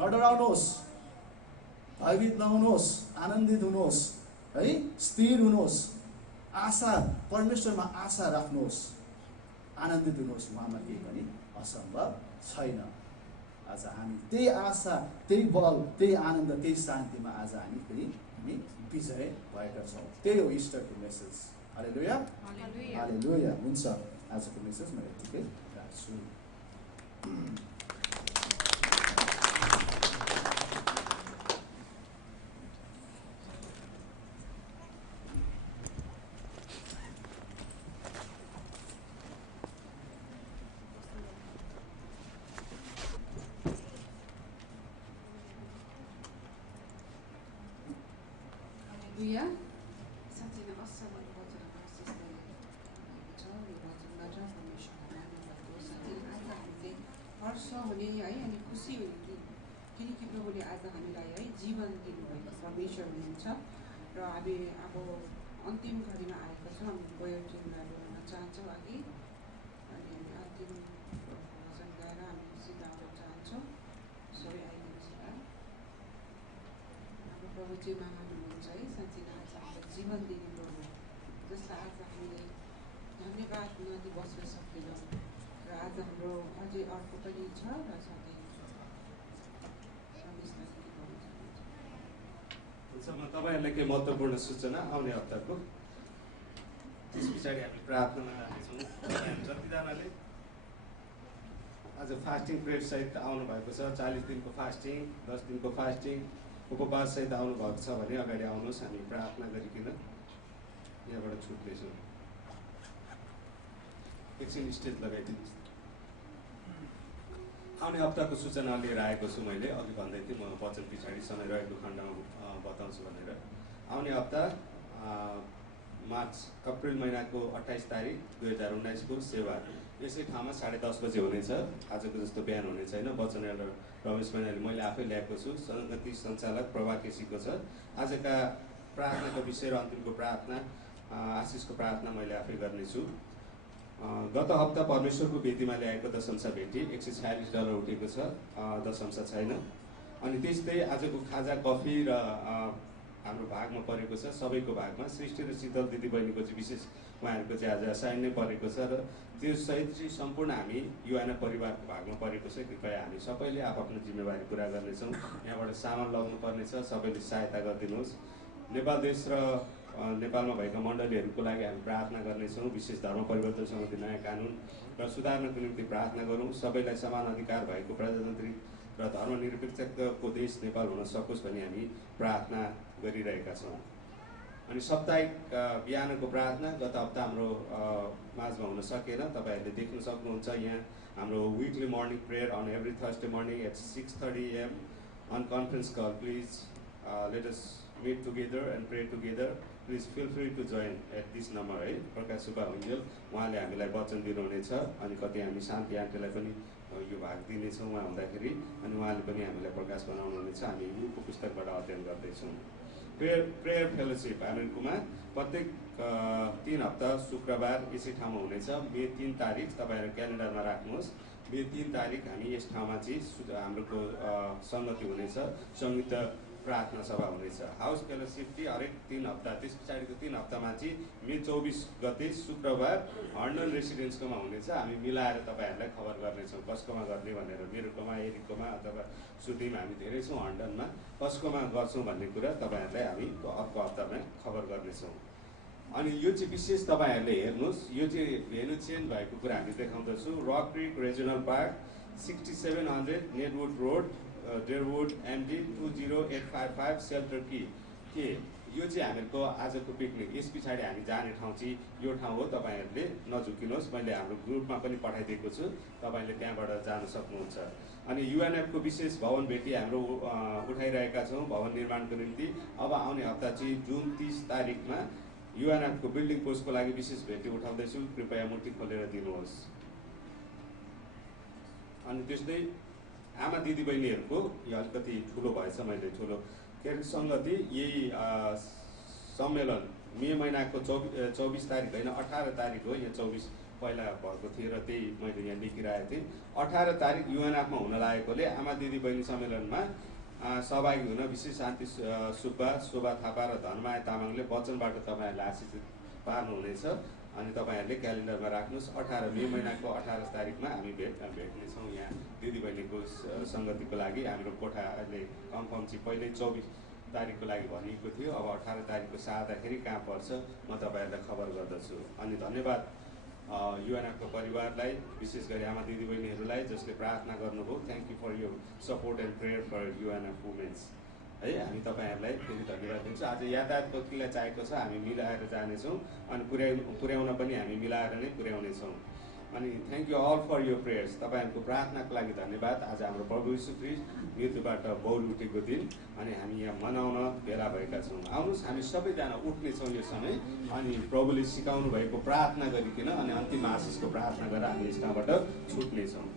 नडराउनुहोस्, भयभीत नहुनुहोस्, आनन्दित हुनुहोस् है, स्थिर हुनुहोस्, आशा परमेश्वरमा आशा राख्नुहोस्, आनन्दित हुनुहोस्, उहाँमा केही पनि असम्भव छैन। आज हामी त्यही आशा त्यही बल त्यही आनन्द त्यही शान्तिमा आज हामी विजय भएका छौँ। त्यही हो इस्टरको मेसेज। हालेलुया हालेलुया। हुन्छ, आजको मेसेज म यतिकै राख्छु। साँच्चै नै असल वचनहरू आशिष गरेको छ। यो वचनबाट परमेश्वरको साँच्चै आज हामीले हर्ष हुने है अनि खुसी हुने किनकि प्रभुले आज हामीलाई है जीवन दिनुभएको परमेश्वर हुनुहुन्छ। र हामी अब अन्तिम घडीमा आएको छौँ। हामी गयो टिमलाई बोलाउन चाहन्छौँ अघि, अनि हामी अन्तिम वचन गाएर हामी सिधाउन चाहन्छौँ। सबै आइदिनुहोस् होला। हाम्रो प्रभु चाहिँ महान हुनुहुन्छ है। साँच्चै नै आज हामीलाई जीवन दिने प्रभु जसलाई आज हामीले धन्यवाद नदी बस्न सक्दैनौँ। र आज हाम्रो अझै अर्को पनि छ र साथै म तपाईँहरूलाई केही महत्त्वपूर्ण सूचना आउने हप्ताको, त्यस पछाडि हामी प्रार्थनामा जानेछौँ। जतिजनाले आज फास्टिङ पिरियड सहित आउनु भएको छ, 40 दिनको फास्टिङ, 10 दिनको फास्टिङ, उपवास सहित आउनुभएको छ भने अगाडि आउनुहोस्, हामी प्रार्थना गरिकन यहाँबाट छुट्नेछौँ। एकछिन स्टेज लगाइदिनुहोस्। आउने हप्ताको सूचना लिएर आएको छु। मैले अघि भन्दै थिएँ म वचन पछाडि समय रहेको खण्डमा बताउँछु भनेर। आउने हप्ता अप्रिल महिनाको 28 तारिक 2019 को सेवा यसै ठाउँमा 10:30 बजे हुनेछ। आजको जस्तो बिहान हुने छैन। वचन एल्डर रमेश मैनाली मैले आफै ल्याएको छु। संगति सञ्चालक प्रभा केसीको छ। आजका प्रार्थनाको विषय र अन्तिमको प्रार्थना आशिषको प्रार्थना मैले आफै गर्नेछु। गत हप्ता परमेश्वरको वेदीमा ल्याएको दशंशा भेटी $146 उठेको छ। दशंशा छैन। अनि त्यस्तै आजको खाजा कफी र हाम्रो भागमा परेको छ। सबैको भागमा सृष्टि र शीतल दिदीबहिनीको चाहिँ विशेष उहाँहरूको चाहिँ आज असाइन नै परेको छ र त्यो सहित चाहिँ सम्पूर्ण हामी युवाना परिवारको भागमा परेको छ। कृपया हामी सबैले आफ्नो जिम्मेवारी पुरा गर्नेछौँ। यहाँबाट सामान लगाउनु पर्नेछ। सबैले सहायता गरिदिनुहोस्। नेपाल देश र नेपालमा भएका मण्डलीहरूको लागि हामी प्रार्थना गर्नेछौँ। विशेष धर्म परिवर्तन सम्बन्धी नयाँ कानुन र सुधार्नको निम्ति प्रार्थना गरौँ। सबैलाई समान अधिकार भएको प्रजातान्त्रिक र धर्मनिरपेक्षको देश नेपाल हुन सकोस् भनी हामी प्रार्थना गरिरहेका छौँ। अनि साप्ताहिक बिहानको प्रार्थना गत हप्ता हाम्रो माझमा हुन सकेन। तपाईँहरूले देख्न सक्नुहुन्छ यहाँ हाम्रो weekly morning prayer on every Thursday morning at 6:30 AM on conference call. Please let us meet together and pray together. Please feel free to join at this number है। प्रकाश सुब्बा हुन्जेल उहाँले हामीलाई वचन दिनुहुनेछ। अनि कति हामी शान्ति आन्टीलाई पनि यो भाग दिनेछौँ उहाँ हुँदाखेरि। अनि उहाँले पनि हामीलाई प्रकाश बनाउनुहुनेछ। हामी युको पुस्तकबाट अध्ययन गर्दैछौँ। प्रेयर फेलोसिप हामीहरूकोमा प्रत्येक 3 हप्ता शुक्रबार यसै ठाउँमा हुनेछ। मे 3 तारिक तपाईँहरू क्यालेन्डरमा राख्नुहोस्। मे 3 तारिक हामी यस ठाउँमा चाहिँ हाम्रोको सङ्गति हुनेछ। संयुक्त प्रार्थना सभा हुनेछ। हाउस फेलोसिप चाहिँ हरेक 3 हप्ता। त्यस पछाडिको 3 हप्तामा चाहिँ मे 24 गते शुक्रबार हर्नन रेसिडेन्सकोमा हुनेछ। हामी मिलाएर तपाईँहरूलाई खबर गर्नेछौँ कसकोमा गर्ने भनेर। मेरोकोमा, एरिककोमा अथवा सुटिम हामी धेरै छौँ हन्डनमा। कसकोमा गर्छौँ भन्ने कुरा तपाईँहरूलाई हामी अर्को हप्तामा खबर गर्नेछौँ। अनि यो चाहिँ विशेष तपाईँहरूले हेर्नुहोस्। यो चाहिँ भेन्यू चेन्ज भएको कुरा हामी देखाउँदछौँ। Rock Creek Regional Park 6700 Needwood Road Derwood MD 20855 shelter की के यो चाहिँ हामीहरूको आजको पिकनिक। यस पछाडि हामी जाने ठाउँ चाहिँ यो ठाउँ हो। तपाईँहरूले नझुकिनुहोस्। मैले हाम्रो ग्रुपमा पनि पठाइदिएको छु। तपाईँले त्यहाँबाट जान सक्नुहुन्छ। अनि युएनएफको विशेष भवन भेटी हाम्रो उठाइरहेका छौँ भवन निर्माणको निम्ति। अब आउने हप्ता चाहिँ जुन 30 तारिकमा युएनएफको बिल्डिङ पोस्टको लागि विशेष भेटी उठाउँदैछु। कृपया मुठी खोलेर दिनुहोस्। अनि त्यस्तै आमा दिदीबहिनीहरूको यो अलिकति ठुलो भएछ। मैले ठुलो के अरे सङ्गति यही सम्मेलन मे महिनाको 24 तारिक होइन 18 तारिक हो। यहाँ 24 पहिला भएको थियो र त्यही मैले यहाँ लेखिरहेको थिएँ। 18 तारिक युएनएफमा हुन लागेकोले आमा दिदीबहिनी सम्मेलनमा सहभागी हुन विशेष शान्ति सुब्बा, शोभा थापा र धनमाया तामाङले वचनबाट तपाईँहरूलाई आशिष पार्नुहुनेछ। अनि तपाईँहरूले क्यालेन्डरमा राख्नुहोस्। 18 मे महिनाको 18 तारिकमा हामी भेट्नेछौँ यहाँ दिदीबहिनीको सङ्गतिको लागि। हाम्रो कोठा अहिले कन्फर्म चाहिँ पहिल्यै 24 तारिकको लागि भनिएको थियो। अब 18 तारिकको सार्दाखेरि कहाँ पर्छ म तपाईँहरूलाई खबर गर्दछु। अनि धन्यवाद युएनएफको परिवारलाई, विशेष गरी आमा दिदीबहिनीहरूलाई जसले प्रार्थना गर्नुभयो। थ्याङ्क यू फर यो support and prayer for UNF women's है। हामी तपाईँहरूलाई फेरि धन्यवाद दिन्छौँ। आज यातायातको किल्ला चाहिएको छ। हामी मिलाएर जानेछौँ अनि पुर्याउन पनि हामी मिलाएर नै पुर्याउनेछौँ। अनि थ्याङ्क यू अल फर यो प्रेयर्स। तपाईँहरूको प्रार्थनाको लागि धन्यवाद। आज हाम्रो प्रभु यीशु ख्रीष्ट मृत्युबाट बौल उठेको दिन अनि हामी यहाँ मनाउन भेला भएका छौँ। आउनुहोस् हामी सबैजना उठ्नेछौँ यो समय अनि प्रभुले सिकाउनु भएको प्रार्थना गरिकन अनि अन्तिम आशिषको प्रार्थना गरेर हामी यस ठाउँबाट छुट्नेछौँ।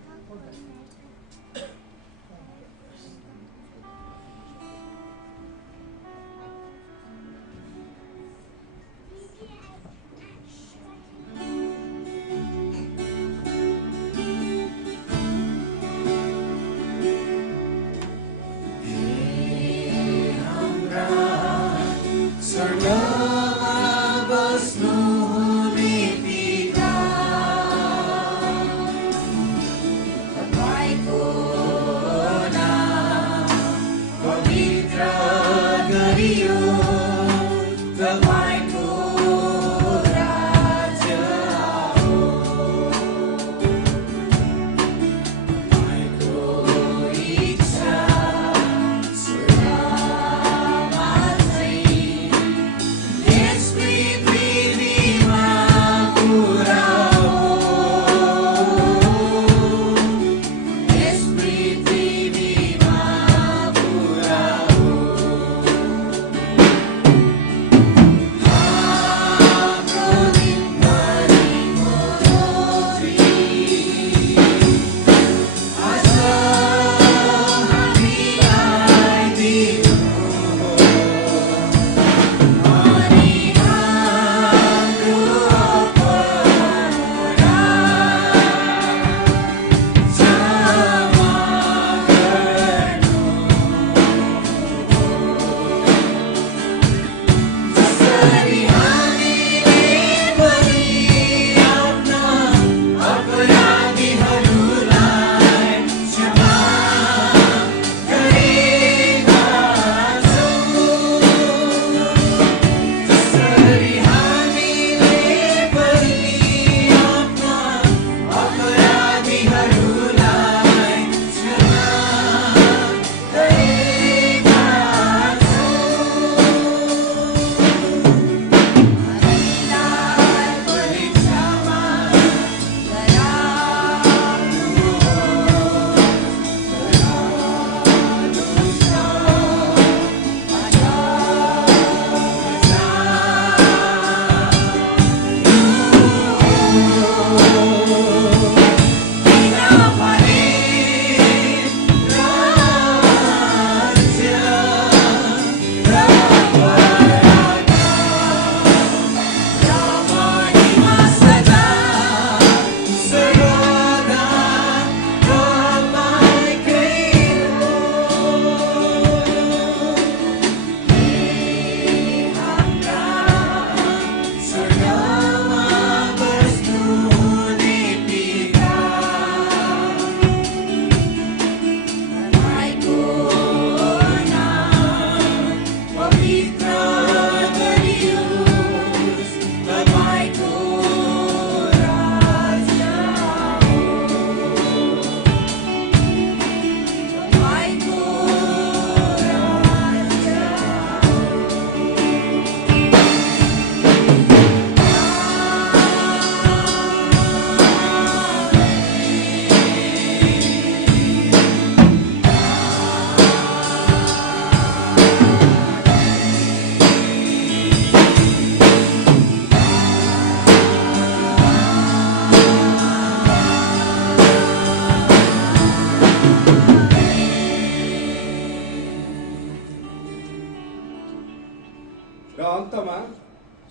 Bye.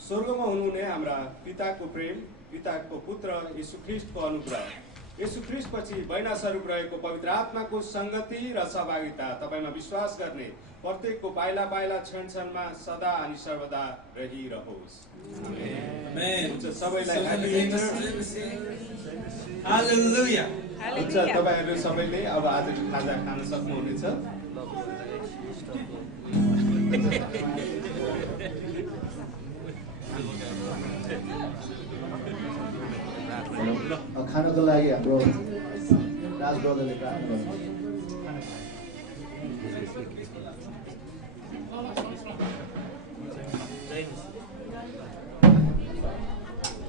स्वर्गमा हुनुहुने हाम्रा पिताको प्रेम, पिताको पुत्र यीशु ख्रीष्टको अनुग्रह, यीशु ख्रीष्टपछि बैना स्वरूप रहेको पवित्र आत्माको संगति र सहभागिता तपाईमा विश्वास गर्ने प्रत्येकको पाइला पाइला क्षण क्षणमा सदा अनि सर्वदा रहिरहोस्। आमेन। सबैलाई हालेलुया। हुन्छ, तपाईहरु सबैले अब आजको खाजा खान सक्नुहुनेछ। खानको लागि हाम्रो राज ब्रदरले प्रार्थना गर्नुहुन्छ।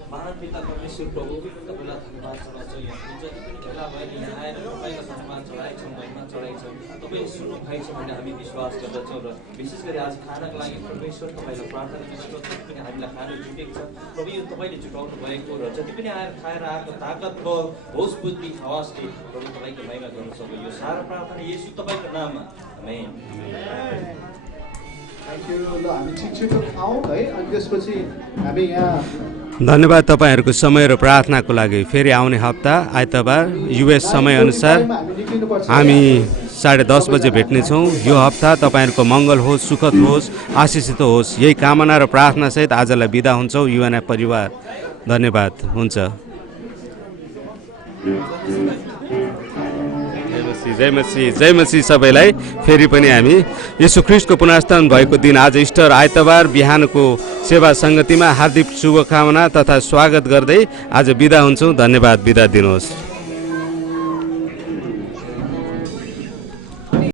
महान पिता परमेश्वर प्रभु तपाईँलाई धन्यवाद चढाउँछ। यहाँ जति पनि भेला भएर यहाँ आएर तपाईँलाई धन्यवाद चढाएको छौँ, महिमा चढाएको छौँ। तपाईँले सुन्नु भएको छ भन्ने हामी विश्वास गर्दछौँ र विशेष गरी आज खानाको लागि परमेश्वर तपाईँलाई प्रार्थना गर्छौँ। जति पनि हामीलाई खानु जुटेको छ प्रभु, यो तपाईँले जुटाउनु भएको र जति पनि आएर खाएर आएको ताकत बल होस बुद्धि हवासले प्रभु तपाईँको महिमा गर्नु सक्यो। यो सारा प्रार्थना येशू तपाईँको नाममा। आमेन। Thank you. ल हामी छिटो खाउँ है, अनि त्यसपछि हामी यहाँ धन्यवाद तपाईहरूको समय र प्रार्थनाको लागि। फेरि आउने हप्ता आइतबार युएस समयअनुसार हामी 10:30 बजे भेट्नेछौँ। यो हप्ता तपाईँहरूको मङ्गल होस्, सुखद होस्, आशिषित होस्, यही कामना र प्रार्थनासहित आजलाई बिदा हुन्छौँ। युएनए परिवार धन्यवाद। हुन्छ। जय मसीह सबैलाई। फेरि पनि हामी येशू ख्रीष्टको पुनरुत्थान भएको दिन आज इस्टर आइतबार बिहानको सेवा सङ्गतिमा हार्दिक शुभकामना तथा स्वागत गर्दै आज बिदा हुन्छौँ। धन्यवाद। बिदा दिनुहोस्।